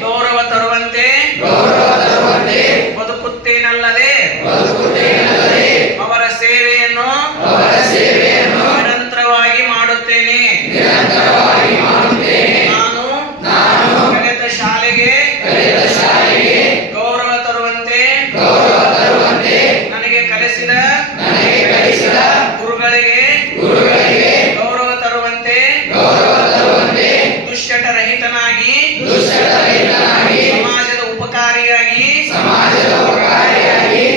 ಗೌರವ ತರುವಂತೆ ಬದುಕುತ್ತೇನಲ್ಲದೆ ಅವರ ಸೇವೆಯನ್ನು ನಿರಂತರವಾಗಿ ಮಾಡುತ್ತೇನೆ. ನಾನು ಕಲಿತ ಶಾಲೆಗೆ ಗೌರವ ತರುವಂತೆ ನನಗೆ ಕಲಿಸಿದ ಗುರುಗಳಿಗೆ ಗೌರವ ತರುವಂತೆ ದುಶ್ಚಟರಹಿತನಾಗಿ ಸಮಾಜದ ಉಪಕಾರಿಯಾಗಿ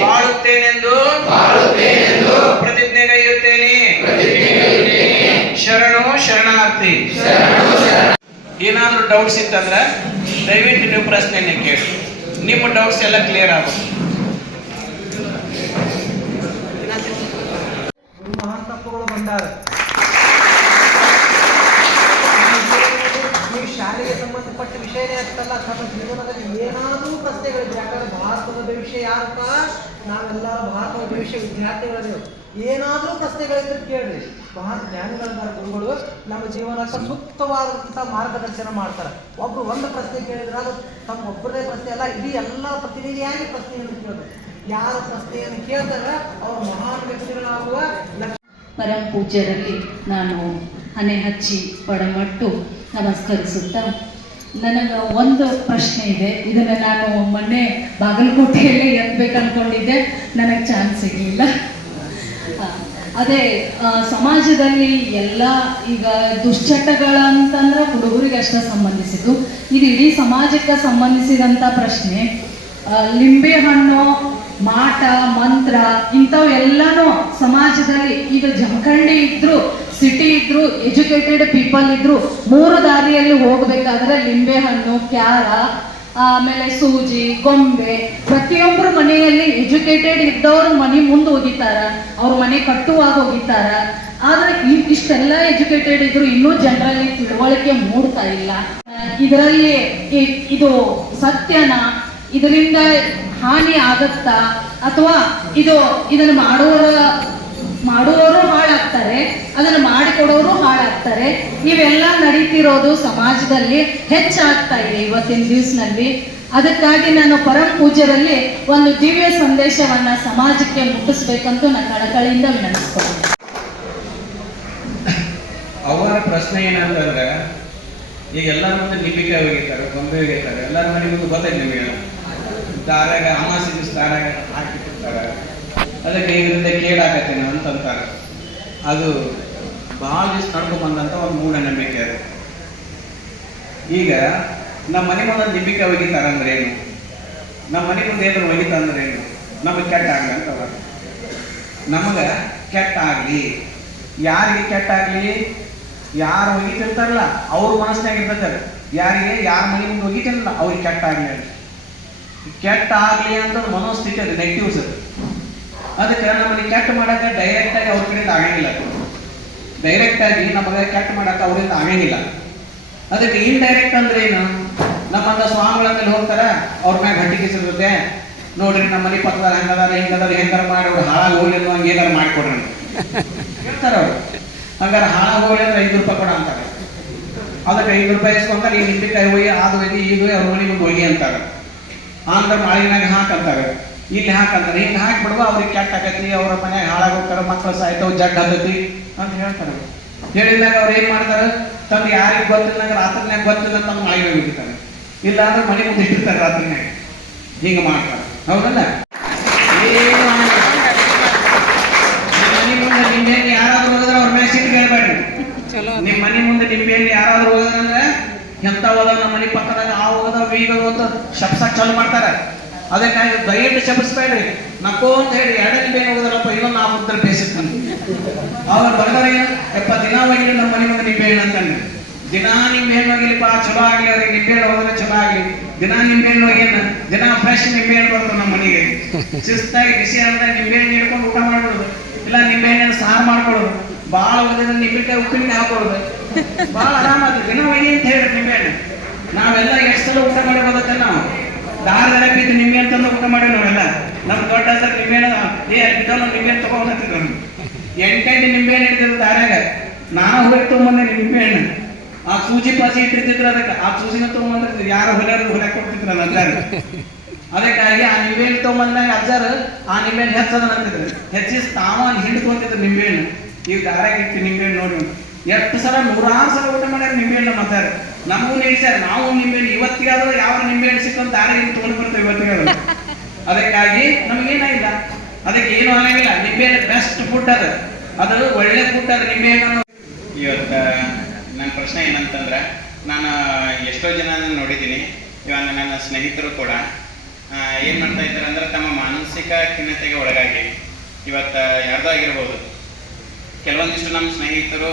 ಬಾಳುತ್ತೇನೆಂದು ಪ್ರತಿಜ್ಞೆಗೈಯುತ್ತೇನೆ. ಶರಣು ಶರಣಾರ್ಥಿ. ಏನಾದರೂ ಡೌಟ್ಸ್ ಇತ್ತಂದ್ರೆ ದಯವಿಟ್ಟು ನೀವು ಪ್ರಶ್ನೆಯನ್ನೇ ಕೇಳಿ. ನಿಮ್ಮ ಡೌಟ್ಸ್ ಎಲ್ಲ ಕ್ಲಿಯರ್ ಆಗುತ್ತೆ. ಮಹಾನ್ ತಪ್ಪುಗಳು ಬಂದಾಗ ನೀವು ಶಾಲೆಗೆ ಸಂಬಂಧಪಟ್ಟ ವಿಷಯನೇ ಆಗ್ತಲ್ಲ, ತಮ್ಮ ಜೀವನದಲ್ಲಿ ಏನಾದರೂ ಪ್ರಶ್ನೆಗಳಿದೆ. ಯಾಕಂದ್ರೆ ಭಾರತದ ಭವಿಷ್ಯ ಯಾರಪ್ಪ? ನಾವೆಲ್ಲ ಭಾರತದ ಭವಿಷ್ಯ ವಿದ್ಯಾರ್ಥಿಗಳಿದ್ದೇವೆ. ಏನಾದರೂ ಪ್ರಶ್ನೆಗಳಿದ್ರೆ ಕೇಳ್ರಿ. ಮಹಾನ್ ಜ್ಞಾನಿಗಳಿದ್ದಾರೆ ಗುರುಗಳು, ನಮ್ಮ ಜೀವನಕ್ಕೆ ಸೂಕ್ತವಾದಂಥ ಮಾರ್ಗದರ್ಶನ ಮಾಡ್ತಾರೆ. ಒಬ್ರು ಒಂದು ಪ್ರಶ್ನೆ ಕೇಳಿದ್ರೆ ಅದು ತಮ್ಮ ಒಬ್ಬರದೇ ಪ್ರಶ್ನೆ ಅಲ್ಲ, ಇಡೀ ಎಲ್ಲ ಪ್ರತಿನಿಧಿಯಾಗಿ ಪ್ರಶ್ನೆಯನ್ನು ಕೇಳಿದ್ರು. ಯಾರು ಪ್ರಶ್ನೆಯನ್ನು ಕೇಳ್ತಾರೆ ಅವರು ಮಹಾನ್ ವ್ಯಕ್ತಿಗಳಾಗುವ ಪರಮ ಪೂಜ್ಯರಲ್ಲಿ ನಾನು ಹಣೆ ಹಚ್ಚಿ ಪಡಮಟ್ಟು ನಮಸ್ಕರಿಸುತ್ತಾ, ನನಗೆ ಒಂದು ಪ್ರಶ್ನೆ ಇದೆ. ಇದನ್ನು ನಾನು ಮೊನ್ನೆ ಬಾಗಲಕೋಟೆಯಲ್ಲೇ ಎತ್ತಬೇಕು ಅಂದ್ಕೊಂಡಿದ್ದೆ, ನನಗೆ ಚಾನ್ಸ್ ಸಿಗಲಿಲ್ಲ. ಅದೇ ಸಮಾಜದಲ್ಲಿ ಎಲ್ಲ ಈಗ ದುಶ್ಚಟಗಳಂತಂದ್ರೆ ಹುಡುಗರಿಗೆ ಅಷ್ಟೇ ಸಂಬಂಧಿಸಿದ್ದು, ಇದು ಇಡೀ ಸಮಾಜಕ್ಕೆ ಸಂಬಂಧಿಸಿದಂಥ ಪ್ರಶ್ನೆ. ಲಿಂಬೆ ಹಣ್ಣು, ಮಾಟ, ಮಂತ್ರ ಇಂಥವು ಎಲ್ಲನೂ ಸಮಾಜದಲ್ಲಿ ಈಗ ಜಮಖಂಡಿ ಇದ್ರು, ಸಿಟಿ ಇದ್ರು, ಎಜುಕೇಟೆಡ್ ಪೀಪಲ್ ಇದ್ರು, ಮೂರು ದಾರಿಯಲ್ಲಿ ಹೋಗ್ಬೇಕಾದ್ರೆ ಲಿಂಬೆ ಹಣ್ಣು, ಕ್ಯಾರ, ಆಮೇಲೆ ಸೂಜಿ, ಗೊಂಬೆ, ಪ್ರತಿಯೊಬ್ಬರ ಮನೆಯಲ್ಲಿ ಎಜುಕೇಟೆಡ್ ಇದ್ದವರು ಮನೆ ಮುಂದೆ ಒಗಿತಾರ, ಅವ್ರ ಮನೆ ಕಟ್ಟುವಾಗ ಒಗಿತಾರ. ಆದ್ರೆ ಇಷ್ಟೆಲ್ಲ ಎಜುಕೇಟೆಡ್ ಇದ್ರು ಇನ್ನೂ ಜನರಲ್ಲಿ ತಿಳುವಳಿಕೆ ಮೂಡ್ತಾ ಇಲ್ಲ. ಇದರಲ್ಲಿ ಇದು ಸತ್ಯನ, ಇದರಿಂದ ಹಾನಿ ಆಗತ್ತಾ, ಅಥವಾ ಇದನ್ನು ಮಾಡುವವರು ಹಾಳಾಗ್ತಾರೆ, ಅದನ್ನು ಮಾಡಿಕೊಡೋರು ಹಾಳಾಗ್ತಾರೆ. ಇವೆಲ್ಲ ನಡೀತಿರೋದು ಸಮಾಜದಲ್ಲಿ ಹೆಚ್ಚಾಗ್ತಾ ಇದೆ ಇವತ್ತಿನ ದಿವಸನಲ್ಲಿ. ಅದಕ್ಕಾಗಿ ನಾನು ಪರಮ ಪೂಜ್ಯರಲ್ಲಿ ಒಂದು ದಿವ್ಯ ಸಂದೇಶವನ್ನ ಸಮಾಜಕ್ಕೆ ಮುಟ್ಟಿಸ್ಬೇಕಂತ ನಾನು ಕಳಕಳಿಯಿಂದ ವಿನಂತಿಸ್ತೀನಿ. ಅವರ ಪ್ರಶ್ನೆ ಏನಂತಂದ್ರೆ, ಈಗ ಎಲ್ಲರ ಮುಂದೆ ನಿಂಬಿಕೆ ಒಗಿತಾರೆ, ಗೊಂಬೆ ಒಗಿತಾರೆ, ಎಲ್ಲರ ಮನೆ ಮುಂದೆ ಗೊತ್ತೈತೆ ನಿಮಗೆ. ದಾರಾಗ ಅಮಾಸಿ ದಿವಸ ದಾರಾಗ ಹಾಕಿರ್ತಾರೆ, ಅದಕ್ಕೆ ಇದರಿಂದ ಕೇಳಾಕತ್ತೇನೆ ಅಂತಂತಾರೆ. ಅದು ಭಾಳ ದಿವಸ ನಡ್ಕೊಂಡ್ಬಂದಂಥ ಒಂದು ಮೂಢನಂಬಿಕೆ ಅದು. ಈಗ ನಮ್ಮ ಮನೆ ಮುಂದೆ ನಿಂಬಿಕೆ ಒಗಿತಾರೆ ಅಂದ್ರೆ ಏನು? ನಮ್ಮ ಮನೆ ಮುಂದೆ ಏನಾದ್ರು ಒಗಿತಾ ಅಂದ್ರೆ ಏನು? ನಮಗೆ ಕೆಟ್ಟ ಆಗಲಿ ಅಂತವ. ನಮಗೆ ಕೆಟ್ಟ ಆಗಲಿ, ಯಾರಿಗೆ ಕೆಟ್ಟ ಆಗಲಿ? ಯಾರು ಒಗಿತಿರ್ತಾರಲ್ಲ ಅವ್ರ ಮನಸ್ಸಿನಾಗ ಇರ್ತದೆ, ಯಾರಿಗೆ ಯಾರ ಮನೆ ಮುಂದೆ ಒಗಿತಿರಲ್ಲ ಅವ್ರಿಗೆ ಕೆಟ್ಟ ಆಗಲಿ ಅಂತ. ಕೆಟ್ಟ ಆಗಲಿ ಅಂತ ಮನೋಸ್ಥಿತಿ ಅದು, ನೆಗೆಟಿವ್ಸ್ ಅದು. ಅದಕ್ಕೆ ನಮ್ಮಲ್ಲಿ ಕೆಟ್ಟ ಮಾಡಕ್ಕೆ ಡೈರೆಕ್ಟಾಗಿ ಅವ್ರ ಕಡೆಯಿಂದ ಆಗಂಗಿಲ್ಲ. ಡೈರೆಕ್ಟಾಗಿ ನಮಗೆ ಕೆಟ್ಟ ಮಾಡಕ್ಕೆ ಅವರಿಂದ ಆಗಂಗಿಲ್ಲ. ಅದಕ್ಕೆ ಇನ್ಡೈರೆಕ್ಟ್ ಅಂದ್ರೆ ಏನು? ನಮ್ಮಂತ ಸ್ವಾಮಿಗಳಲ್ಲಿ ಹೋಗ್ತಾರೆ, ಅವ್ರ ಮ್ಯಾಗ ಹಟ್ಟಿಗಿಸಿರುತ್ತೆ, ನೋಡ್ರಿ ನಮ್ಮ ಮನೆ ಪಕ್ಕದ ಹಂಗದಾರ ಹಿಂಗದಾರ ಹೆಂಗಾರ ಮಾಡಿ ಅವ್ರು ಹಾಳಾಗಿ ಹೋಗ್ಲಿ ಅನ್ನೋ ಹಂಗೆ ಏನಾರು ಮಾಡಿಕೊಡ್ರಿ ಹೇಳ್ತಾರೆ ಅವ್ರು. ಹಂಗಾರೆ ಹಾಳಾಗಿ ಹೋಗ್ಲಿ ಅಂದ್ರೆ 5 ರೂಪಾಯಿ ಕೊಡ ಅಂತಾರೆ. ಅದಕ್ಕೆ 5 ರೂಪಾಯಿ ಇಸ್ಕೊಂತಾರೆ, ಈ ನಿಂಬಿಕಾಯಿ ಹೋಗಿ ಅದು ಒಯ್ದು ಇದು ಅವ್ರ ಮನೆ ಮುಂದೆ ಹೋಗಿ ಅಂತಾರೆ. ಆಂಧ್ರ ಮಾಳಿನಾಗ ಹಾಕಂತಾರೆ, ಇಲ್ಲಿ ಹಾಕಂತಾರೆ. ಹಿಂಗೆ ಹಾಕಿಬಿಡುವ ಅವ್ರಿಗೆ ಕೆಟ್ಟ ಆಗತಿ, ಅವ್ರ ಮನ್ಯಾಗ ಹಾಳಾಗೋಗ್ತಾರೆ, ಮಕ್ಕಳು ಸಾಯ್ತಾವ, ಜಡ್ ಹತ್ತತಿ ಅಂತ ಹೇಳ್ತಾರೆ. ಹೇಳಿದಾಗ ಅವ್ರು ಏನು ಮಾಡ್ತಾರೆ? ತಂದು ಯಾರಿಗೆ ಗೊತ್ತಿಲ್ಲ ರಾತ್ರಿನಾಗ ಗೊತ್ತಿಲ್ಲ ಅಂತ ಮಾಳಿಗೆ ಹೋಗಿರ್ತಾರೆ. ಇಲ್ಲ ಅಂದ್ರೆ ಮನೆ ಮುಂದೆ ಇಟ್ಟಿರ್ತಾರೆ ರಾತ್ರಿನಾಗ. ಹಿಂಗೆ ಮಾಡ್ತಾರೆ, ಹೌದಲ್ಲ? ಏನು ಮನೆ ಮುಂದೆ ನಿಂಬೆಹಣ್ಣು ಯಾರಾದ್ರೂ ಹೋದ್ರೆ ಅವ್ರ ಮೇಲೆ ಸಿಟ್ಟು ಹೇಳ್ಬೇಡ್ರಿ. ನಿಮ್ಮ ಮನೆ ಮುಂದೆ ನಿಂಬೆಹಣ್ಣು ಯಾರಾದ್ರೂ ಹೋಗೋದಂದ್ರೆ ಎಂತ ಹೋದ ನಮ್ಮ ಮನೆ ಪಕ್ಕದಾಗ ಆ ಹೋದ ವೀಗದು ಅಂತ ಶಬ್ಸ ಚಾಲು ಮಾಡ್ತಾರೆ. ಅದಕ್ಕಾಗಿ ದಯವಿಟ್ಟು ಶಪಿಸ್ಬೇಡ್ರಿ. ನಕ್ಕೋ ಅಂತ ಹೇಳಿ 2 ನಿಂಬೆಹಣ್ಣು ಹೋಗೋದ್ರಪ್ಪ, ಇನ್ನೊಂದು 4 ಉತ್ತರ ಬೇಯಿಸಿರ್ತಾನೆ. ಅವ್ರು ಬರ್ತಾರೆ, ಎಪ್ಪ ದಿನ ಹೋಗಿ ನಮ್ಮ ಮನೆ ಮುಂದೆ ನಿಂಬೆಹಣ್ಣು ಅಂತಂದ್ರೆ, ದಿನ ನಿಂಬೆಹಣ್ಣು ಹೋಗಿಲಿಪ್ಪ, ಚಲೋ ಆಗ್ಲಿ, ಅವ್ರಿಗೆ ನಿಂಬೆಹಣ್ಣು ಹೋದ್ರೆ ಚಲೋ ಆಗ್ಲಿ. ದಿನ ನಿಂಬೆಹಣ್ಣು ಏನು ದಿನ ಫ್ರೆಶ್ ನಿಂಬೆಹಣ್ಣು ಬರ್ತದೆ ನಮ್ಮ ಮನೆಗೆ. ಶಿಸ್ತಾಗಿ ಬಿಸಿ ಅಂದ್ರೆ ನಿಂಬೆಹಣ್ಣು ಹಿಡ್ಕೊಂಡು ಊಟ ಮಾಡ್ಬಿಡೋದು, ಇಲ್ಲ ನಿಂಬೆಹಣ್ಣನ್ನು ಸಾರು ಮಾಡ್ಕೊಳ್ಳೋದು, ಭಾಳ ಓದಿದ್ರೆ ನಿಂಬೆಕಾಯಿ ಉಪ್ಪಿನಕಾಯಿ ಹಾಕೊಳ್ಳೋದು, ಭಾಳ ಆರಾಮಾದ ದಿನ ಒಯ್ಯಿ ಅಂತ ಹೇಳಿ ನಿಂಬೆಹಣ್ಣು. ನಾವೆಲ್ಲ ಎಷ್ಟು ಸಲ ಊಟ ಮಾಡಿ ಬರುತ್ತೆ ನಾವು ದಾರದೆಲ್ಲ ಬಿದ್ದು ನಿಂಬೆ ಅಂತಂದು ಊಟ ಮಾಡಿ ನಾವೆಲ್ಲ. ನಮ್ಮ ದೊಡ್ಡ ಸರ್ ನಿಂಬೆಹಣ್ಣು ಅಲ್ಲಿ ಬಿದ್ದವನು ನಿಂಬೆಹಣ್ಣು ತಗೊಂಡ್ತಿದ್ರು, 8 ನಿಂಬೆಹಣ್ಣು ಹಿಡಿದಿದ್ರು ದಾರ್ಯಾಗ. ನಾನು ಹೊರಗೆ ತೊಗೊಂಬಂದೆ ನಿಂಬೆಹಣ್ಣು. ಆ ಸೂಜಿ ಪಾಸಿ ಇಟ್ಟಿರ್ತಿದ್ರು, ಅದಕ್ಕೆ ಆ ಸೂಜಿನ ತೊಗೊಂಬಂದ್ರೆ ಯಾರು ಹೊಲಕ್ಕೆ ಕೊಡ್ತಿದ್ರು ನನ್ನ ಅಜ್ಜಾರು. ಅದಕ್ಕಾಗಿ ಆ ನಿಂಬೆಹಣ್ಣು ತೊಗೊಂಬಂದಾಗ ಅಜ್ಜಾರು ಆ ನಿಂಬೆಹಣ್ಣು ಹೆಚ್ಚದ ಅಂತಿದ್ರು, ಹೆಚ್ಚಿಸಿ ತಾವನ್ ಹಿಂಡ್ಕೊಂತಿದ್ರು ನಿಂಬೆಹಣ್ಣು. ಈಗ ದಾರ್ಯಾಗ ಇಟ್ಟು ನಿಂಬೆಹಣ್ಣು ನೋಡಿ ಎಷ್ಟು ಸಲ 100 ಸಲ ಊಟ ಮಾಡ್ಯಾರ ನಿಂಬೆಹಣ್ಣು. ಮಾತಾಡ ನಮಗೂ ನಿಲ್ಸ್ಯಾರ, ನಾವು ನಿಂಬೆಹಣ್ಣು ಇವತ್ತಿಗಾದ್ರೂ ಯಾವ ನಿಂಬೆಹಣ್ಣು ಸಿಕ್ಕಂತ ದಾರಿಗೆ ತೊಗೊಂಡು ಬರ್ತೇವೆ ಇವತ್ತಿಗಾದ್ರೂ. ಅದಕ್ಕಾಗಿ ನಮಗೇನಾಗಿಲ್ಲ, ಅದಕ್ಕೆ ಏನು ಆಗಂಗಿಲ್ಲ. ನಿಂಬೆಹಣ್ಣು ಬೆಸ್ಟ್ ಫುಡ್ ಅದು ಒಳ್ಳೆ ಫುಡ್ ಅದು ನಿಂಬೆಹಣ್ಣು. ಇವತ್ತು ನನ್ನ ಪ್ರಶ್ನೆ ಏನಂತಂದ್ರೆ, ನಾನು ಎಷ್ಟೋ ಜನ ನೋಡಿದ್ದೀನಿ, ಇವಾಗ ನನ್ನ ಸ್ನೇಹಿತರು ಕೂಡ ಏನು ಮಾಡ್ತಾ ಇದ್ದಾರೆ ಅಂದ್ರೆ ತಮ್ಮ ಮಾನಸಿಕ ಖಿನ್ನತೆಗೆ ಒಳಗಾಗಿ ಇವತ್ತು ಯಾರ್ದೋ ಆಗಿರ್ಬೋದು. ಕೆಲವೊಂದಿಷ್ಟು ನಮ್ಮ ಸ್ನೇಹಿತರು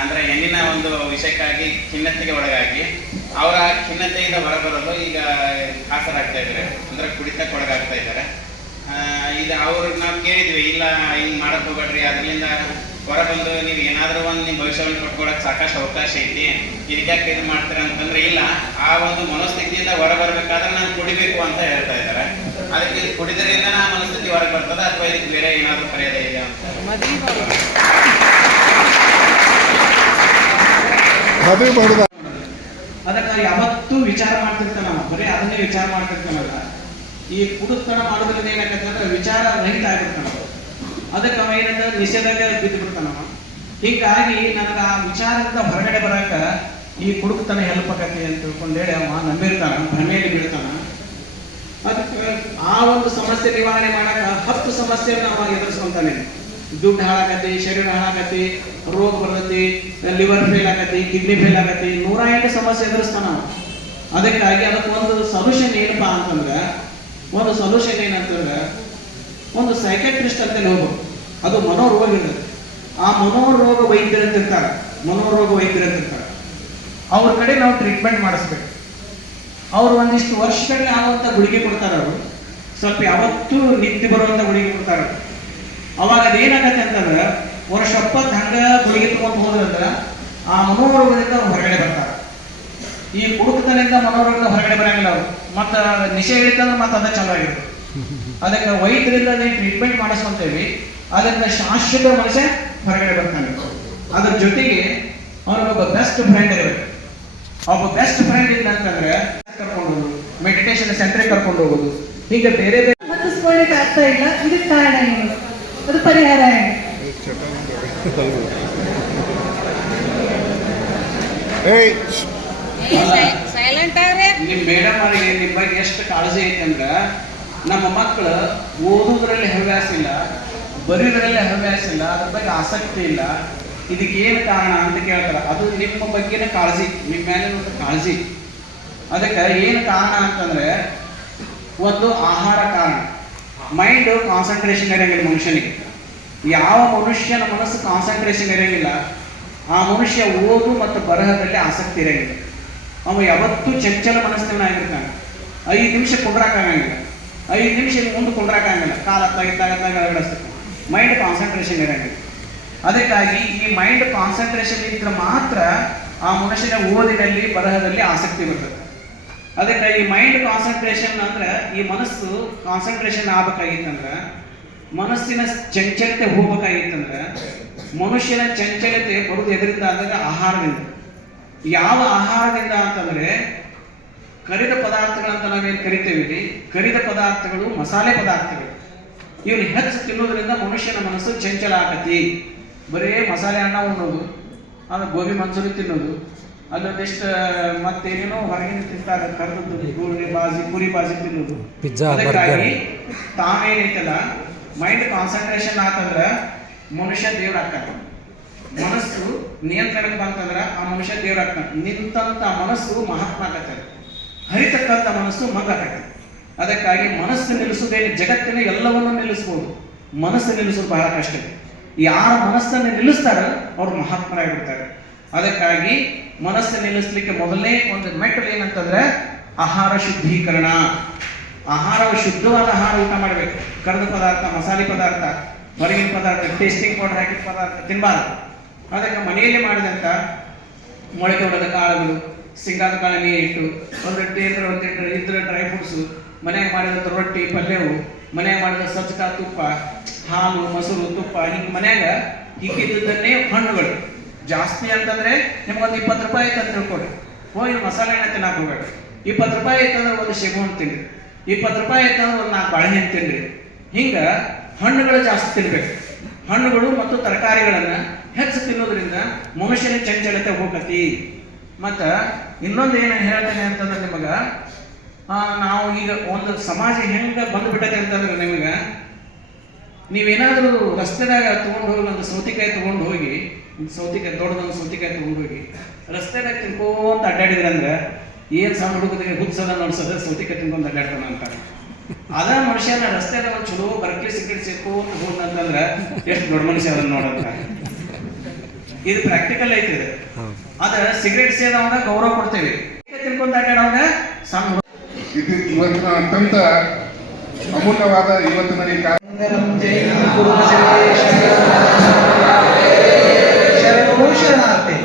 ಅಂದರೆ ಹೆಣ್ಣಿನ ಒಂದು ವಿಷಯಕ್ಕಾಗಿ ಖಿನ್ನತೆಗೆ ಒಳಗಾಗಿ ಅವರ ಖಿನ್ನತೆಯಿಂದ ಹೊರಬರಲು ಈಗ ಕಾಸರಾಗ್ತಾ ಇದ್ದಾರೆ, ಅಂದರೆ ಕುಡಿತಕ್ಕೆ ಒಳಗಾಗ್ತಾ ಇದ್ದಾರೆ. ಈಗ ಅವ್ರಿಗೆ ನಾವು ಕೇಳಿದ್ವಿ, ಇಲ್ಲ ಹಿಂಗೆ ಮಾಡಕ್ಕೆ ಹೋಗ್ಬೇಡ್ರಿ, ಅದರಿಂದ ಹೊರಬಂದು ನೀವು ಏನಾದರೂ ಒಂದು ನಿಮ್ಮ ಭವಿಷ್ಯವನ್ನು ಕಟ್ಕೊಳಕ್ಕೆ ಸಾಕಷ್ಟು ಅವಕಾಶ ಐತಿ, ಇದಕ್ಕೆ ಇದು ಮಾಡ್ತೀರ ಅಂತಂದ್ರೆ ಇಲ್ಲ, ಆ ಒಂದು ಮನೋಸ್ಥಿತಿಯಿಂದ ಹೊರಬರ್ಬೇಕಾದ್ರೆ ನಾನು ಕುಡಿಬೇಕು ಅಂತ ಹೇಳ್ತಾ ಇದ್ದಾರೆ. ಅದಕ್ಕೆ ಕುಡಿದ್ರಿಂದ ಆ ಮನಸ್ಥಿತಿ ಹೊರಗೆ ಬರ್ತದ ಅಥವಾ ಇದಕ್ಕೆ ಬೇರೆ ಏನಾದರೂ ಪರ್ಯಾಯ ಇದೆ ಅಂತ? ಅದಕ್ಕೆ ಯಾವತ್ತೂ ವಿಚಾರ ಮಾಡ್ತಿರ್ತಾನ, ಬರೀ ಅದನ್ನೇ ವಿಚಾರ ಮಾಡ್ತಿರ್ತಾನಲ್ಲ. ಈ ಕುಡುತನ ಮಾಡೋದ್ರಿಂದ ಏನಾಗತ್ತೆ ಅಂದ್ರೆ ವಿಚಾರ ರಹಿತ ಆಗಿರ್ತಾನ. ಅದಕ್ಕೆ ಅವ ಏನಂದ್ರೆ ನಿಷೇಧಕ್ಕೆ ಬಿದ್ದು ಬಿಡ್ತಾನವ. ಹೀಗಾಗಿ ನನಗೆ ಆ ವಿಚಾರದಿಂದ ಹೊರಗಡೆ ಬರಾಕ ಈ ಕುಡುಕ್ತನ ಹೆಲ್ಪ್ ಆಗತ್ತೆ ಅಂತ ತಿಳ್ಕೊಂಡೇಳಿ ಅವ ನಂಬಿರ್ತಾನ, ಭ್ರಮೆಯಲ್ಲಿ ಬೀಳ್ತಾನ. ಅದಕ್ಕೆ ಆ ಒಂದು ಸಮಸ್ಯೆ ನಿವಾರಣೆ ಮಾಡಕ 10 ಸಮಸ್ಯೆಯನ್ನು ನಾವು ಎದುರಿಸ್ಕೊಂತಾನೆ. ದುಡ್ಡು ಹಾಳಾಗತ್ತೆ, ಶರೀರ ಹಾಳಾಗತ್ತೆ, ರೋಗ ಬರ್ತೈತಿ, ಲಿವರ್ ಫೇಲ್ ಆಗತ್ತೆ, ಕಿಡ್ನಿ ಫೇಲ್ ಆಗತ್ತೆ, 108 ಸಮಸ್ಯೆ ಎದುರಿಸ್ತಾನ. ಅದಕ್ಕಾಗಿ ಅದಕ್ಕೆ ಒಂದು ಸೊಲ್ಯೂಷನ್ ಏನಪ್ಪಾ ಅಂತಂದ್ರೆ, ಒಂದು ಸೊಲ್ಯೂಷನ್ ಏನಂತಂದ್ರೆ ಒಂದು ಸೈಕಾಟ್ರಿಸ್ಟ್ ಅಂತ ಹೋಗ್ಬೇಕು. ಅದು ಮನೋರೋಗ ಇರ್ತದೆ. ಆ ಮನೋರೋಗ ವೈದ್ಯರಂತಿರ್ತಾರೆ, ಮನೋರೋಗ ವೈದ್ಯರಂತಿರ್ತಾರೆ. ಅವ್ರ ಕಡೆ ನಾವು ಟ್ರೀಟ್ಮೆಂಟ್ ಮಾಡಿಸ್ಬೇಕು. ಅವ್ರು ಒಂದಿಷ್ಟು ವರ್ಷಗಳಲ್ಲಿ ಆಗುವಂಥ ಗುಳಿಗೆ ಕೊಡ್ತಾರೆ. ಅವರು ಸ್ವಲ್ಪ ಯಾವತ್ತೂ ನಿದ್ದೆ ಬರುವಂಥ ಗುಳಿಗೆ ಕೊಡ್ತಾರೆ. ಅವಾಗ ಅದೇನಾಗತ್ತೆ ಅಂತಂದ್ರೆ ವರ್ಷ ಹಂಗ ಗುಳಿಗೆ ತಗೊಂಡು ಹೋದ್ರಂದ್ರೆ ಆ ಮನೋರೋಗದಿಂದ ಅವ್ರು ಹೊರಗಡೆ ಬರ್ತಾರೆ. ಈ ಕುಡುಕತನದಿಂದ ಮನೋರೋಗದಿಂದ ಹೊರಗಡೆ ಬರಂಗಿಲ್ಲ ಅವರು. ಮತ್ತು ನಿಶೆ ಹಿಡಿತಂದ್ರೆ ಮತ್ತೆ ಅದ ಚಾಲು ಆಗಿರುತ್ತೆ. ಅದಕ್ಕೆ ವೈದ್ಯರಿಂದ ಟ್ರೀಟ್ಮೆಂಟ್ ಮಾಡಿಸ್ಕೊಂತೇವಿ, ಅದರಿಂದ ಶಾಶ್ವತ ಮನುಷ್ಯ ಹೊರಗಡೆ ಬರ್ತಾನೆ. ಅದ್ರ ಜೊತೆಗೆ ಅವನಿಗೊಬ್ಬ ಬೆಸ್ಟ್ ಫ್ರೆಂಡ್ ಇರಬೇಕು. ಒಬ್ಬ ಬೆಸ್ಟ್ ಫ್ರೆಂಡ್ ಇಲ್ಲ ಅಂತಂದ್ರೆ ಕರ್ಕೊಂಡು ಹೋಗೋದು, ಮೆಡಿಟೇಷನ್ ಸೆಂಟ್ರಿಗೆ ಕರ್ಕೊಂಡು ಹೋಗೋದು, ಹೀಗೆ ಬೇರೆ ಬೇರೆ ಹತ್ತಿಸ್ಕೊಳ್ಳಿಕ್ಕೆ ಆಗ್ತಾ ಇಲ್ಲ. ಇದಕ್ಕೆ ಕಾರಣ ಏನು, ಅದು ಪರಿಹಾರ ಏನು? ನಿಮ್ ಮೇಡಮ್ ಅವರಿಗೆ ನಿಮ್ಮ ಬಗ್ಗೆ ಎಷ್ಟು ಕಾಳಜಿ ಐತೆ ಅಂದ್ರೆ, ನಮ್ಮ ಮಕ್ಕಳು ಓದೋದ್ರಲ್ಲಿ ಹವ್ಯಾಸ ಇಲ್ಲ, ಬರೆಯೋದ್ರಲ್ಲಿ ಹವ್ಯಾಸ ಇಲ್ಲ, ಅದ್ರ ಬಗ್ಗೆ ಆಸಕ್ತಿ ಇಲ್ಲ. ಇದಕ್ಕೆ ಏನು ಕಾರಣ ಅಂತ ಕೇಳ್ತಾರೆ. ಅದು ನಿಮ್ಮ ಬಗ್ಗೆನೇ ಕಾಳಜಿ, ನಿಮ್ಮ ಮೇಲೆ ಒಂದು ಕಾಳಜಿ. ಅದಕ್ಕೆ ಏನು ಕಾರಣ ಅಂತಂದ್ರೆ, ಒಂದು ಆಹಾರ ಕಾರಣ. ಮೈಂಡ್ ಕಾನ್ಸಂಟ್ರೇಷನ್ ಇರಂಗಿಲ್ಲ ಮನುಷ್ಯನಿಗೆ. ಯಾವ ಮನುಷ್ಯನ ಮನಸ್ಸು ಕಾನ್ಸಂಟ್ರೇಷನ್ ಇರಂಗಿಲ್ಲ, ಆ ಮನುಷ್ಯ ಓದು ಮತ್ತು ಬರಹದಲ್ಲಿ ಆಸಕ್ತಿ ಇರಂಗಿಲ್ಲ. ಅವ ಯಾವತ್ತೂ ಚಂಚಲ ಮನಸ್ಸಿನಾಗಿರ್ತಾನೆ. 5 ನಿಮಿಷ ಕುಂಡ್ರಾಕಾಗಂಗಿಲ್ಲ, 5 ನಿಮಿಷ ಮುಂದೆ ಕುಂಡ್ರಾಕಾಗಂಗಿಲ್ಲ, ಕಾಲ ಅಳಗಡಿಸ್ತಾನೆ. ಮೈಂಡ್ ಕಾನ್ಸಂಟ್ರೇಷನ್ ಇರಂಗಿಲ್ಲ. ಅದಕ್ಕಾಗಿ ಈ ಮೈಂಡ್ ಕಾನ್ಸಂಟ್ರೇಷನ್ ಇದ್ರೆ ಮಾತ್ರ ಆ ಮನುಷ್ಯನ ಓದಿನಲ್ಲಿ ಬರಹದಲ್ಲಿ ಆಸಕ್ತಿ ಬರ್ತದೆ. ಅದಕ್ಕೆ ಈ ಮೈಂಡ್ ಕಾನ್ಸಂಟ್ರೇಷನ್ ಅಂದ್ರೆ, ಈ ಮನಸ್ಸು ಕಾನ್ಸಂಟ್ರೇಷನ್ ಆಗ್ಬೇಕಾಗಿತ್ತಂದ್ರೆ, ಮನಸ್ಸಿನ ಚಂಚಲತೆ ಹೋಗ್ಬೇಕಾಗಿತ್ತಂದ್ರೆ, ಮನುಷ್ಯನ ಚಂಚಲತೆ ಬರುವುದು ಎದರಿಂದ ಅಂದ್ರೆ ಆಹಾರದಿಂದ. ಯಾವ ಆಹಾರದಿಂದ ಅಂತಂದ್ರೆ, ಕರಿದ ಪದಾರ್ಥಗಳಂತ ನಾವೇನು ಕರಿತೇವೆ, ಕರಿದ ಪದಾರ್ಥಗಳು, ಮಸಾಲೆ ಪದಾರ್ಥಗಳು, ಇವನು ಹೆಚ್ಚು ತಿನ್ನೋದ್ರಿಂದ ಮನುಷ್ಯನ ಮನಸ್ಸು ಚಂಚಲ ಆಗತಿ. ಬರೀ ಮಸಾಲೆ ಅನ್ನ ಉಣ್ಣೋದು, ಅದು ಗೋಬಿ ಮಂಚೂರಿ ತಿನ್ನೋದು, ಅಲ್ಲೊಂದಿಷ್ಟು ಮತ್ತೇನೇನೋ ಹೊರಗಿನ ತಿಂತಾರೆ, ಕರೆದದ್ದು ಪುರಿ ಬಾಜಿ ತಿನ್ನೋದು. ಅದಕ್ಕಾಗಿ ತಾವೇನೈತಲ್ಲ ಮೈಂಡ್ ಕಾನ್ಸಂಟ್ರೇಷನ್ ಆತಂದ್ರೆ ಮನುಷ್ಯ ದೇವ್ರಾಗ್ತಾನೆ. ಮನಸ್ಸು ನಿಯಂತ್ರಣಕ್ಕೆ ಬಂತಂದ್ರೆ ಆ ಮನುಷ್ಯ ದೇವ್ರಾಗ್ತಾನೆ. ನಿಂತಂತ ಮನಸ್ಸು ಮಹಾತ್ಮ ಆಗತ್ತೆ, ಹರಿತಕ್ಕಂಥ ಮನಸ್ಸು ಮಗ ಆಗತ್ತೆ. ಅದಕ್ಕಾಗಿ ಮನಸ್ಸು ನಿಲ್ಲಿಸೋದೇನು, ಜಗತ್ತಿನ ಎಲ್ಲವನ್ನೂ ನಿಲ್ಲಿಸ್ಬೋದು, ಮನಸ್ಸು ನಿಲ್ಲಿಸೋದು ಬಹಳ ಕಷ್ಟ. ಯಾರ ಮನಸ್ಸನ್ನು ನಿಲ್ಲಿಸ್ತಾರ ಅವ್ರು ಮಹಾತ್ಮರಾಗಿರ್ತಾರೆ. ಅದಕ್ಕಾಗಿ ಮನಸ್ಸು ನಿಲ್ಲಿಸ್ಲಿಕ್ಕೆ ಮೊದಲನೇ ಒಂದು ಮೆಟ್ಟಲು ಏನಂತಂದ್ರೆ ಆಹಾರ ಶುದ್ಧೀಕರಣ. ಶುದ್ಧವಾದ ಆಹಾರ ಊಟ ಮಾಡಬೇಕು. ಕರೆದ ಪದಾರ್ಥ, ಮಸಾಲೆ ಪದಾರ್ಥ, ಹೊರಗಿನ ಪದಾರ್ಥ, ಟೇಸ್ಟಿಂಗ್ ಪೌಡರ್ ಹಾಕಿದ ಪದಾರ್ಥ ತಿನ್ನಬಾರ್ದು. ಅದಕ್ಕೆ ಮನೆಯಲ್ಲಿ ಮಾಡಿದಂಥ ಮೊಳಕೆ ಹೊಡೆದ ಕಾಳುಗಳು, ಸಿಂಗಾದ ಕಾಳು ಇಟ್ಟು ಒಂದೆರಡು ಇದ್ರ ಡ್ರೈ ಫ್ರೂಟ್ಸು, ಮನೆಯಾಗ ಮಾಡಿದಂಥ ರೊಟ್ಟಿ ಪಲ್ಯವು, ಮನೆಯಾಗ ಮಾಡಿದ ಸಜ್ಜಕ, ತುಪ್ಪ, ಹಾಲು, ಮೊಸರು, ತುಪ್ಪ, ಹಿಂಗೆ ಮನ್ಯಾಗ ಹಿಕ್ಕಿದ್ದನ್ನೇ ಹಣ್ಣುಗಳು. ಜಾಸ್ತಿ ಅಂತಂದ್ರೆ ನಿಮ್ಗೊಂದು 20 ರೂಪಾಯಿ ಐತೆ ಅಂತ ತಿಳ್ಕೊಡ್ರಿ, ಹೋಗಿ ಮಸಾಲೆ ಎಣ್ಣೆ ತಿನ್ನಕ್ಕೆ ಹೋಗ್ಬೇಡ್ರಿ. 20 ರೂಪಾಯಿ ಐತಂದ್ರೆ ಒಂದು ಶೇಬು ಹಣ್ಣು ತಿನ್ರಿ, 20 ರೂಪಾಯಿ ಐತಂದ್ರೆ ಒಂದು 4 ಬಾಳೆಹಣ್ಣು ತಿನ್ರಿ. ಹಿಂಗ ಹಣ್ಣುಗಳು ಜಾಸ್ತಿ ತಿನ್ಬೇಕು. ಹಣ್ಣುಗಳು ಮತ್ತು ತರಕಾರಿಗಳನ್ನ ಹೆಚ್ಚು ತಿನ್ನೋದ್ರಿಂದ ಮನುಷ್ಯನ ಚಂಚಲತೆ ಹೋಗತಿ. ಮತ್ತ ಇನ್ನೊಂದು ಏನು ಹೇಳ್ತೇನೆ ಅಂತಂದ್ರೆ ನಿಮಗ, ನಾವು ಈಗ ಒಂದು ಸಮಾಜ ಹೆಂಗ ಬಂದ್ಬಿಟ್ಟೈತೆ ಅಂತಂದ್ರೆ, ನಿಮಗ ನೀವೇನಾದ್ರೂ ರಸ್ತೆದಾಗ ತಗೊಂಡು ಹೋಗಿ ಒಂದು ಸೌತಿಕಾಯಿ ತಗೊಂಡು ಹೋಗಿ, ದೊಡ್ಡದೊಂದು ಸೌತಿಕಾಯಿ ತಗೊಂಡು ಹೋಗಿ ರಸ್ತೆದಾಗ ತಿನ್ಕೋಂತ ಅಡ್ಡಾಡಿದ್ರಿ ಅಂದ್ರೆ, ಏನ್ ಸಣ್ಣ ಹುಡುಗರಿಗೆ ಹುಚ್ಚದ ನೋಡ್ಸೋದ ಸೌತಿಕಾಯಿ ತಿನ್ಕೊಂಡ್ ಅಡ್ಡಾಡ್ತಾನ ಅಂತ. ಅದ ಮನುಷ್ಯನ ರಸ್ತೆದಾಗ ಒಂದು ಚಲೋ ಬರಕ್ಲಿ ಸಿಗರೇಟ್ ಸೇರ್ಕೋತ ಹೋದಂತಂದ್ರ ಎಷ್ಟು ದೊಡ್ಡ ಮನುಷ್ಯ ಅದನ್ನ ನೋಡಂತ. ಇದು ಪ್ರಾಕ್ಟಿಕಲ್ ಐತಿ. ಅದ ಸಿಗರೇಟ್ ಸೇದವಾಗ ಗೌರವ ಕೊಡ್ತೇವೆ, ತಿನ್ಕೊಂಡ್ ಅಡ್ಡಾಡವಾಗ ಸಣ್ಣ ಇದು ಇವತ್ತಿನ ಅತ್ಯಂತ ಅಮೂಲ್ಯವಾದ ಇವತ್ತಿನ ಈ ಶರಣಾರ್ಥಿ.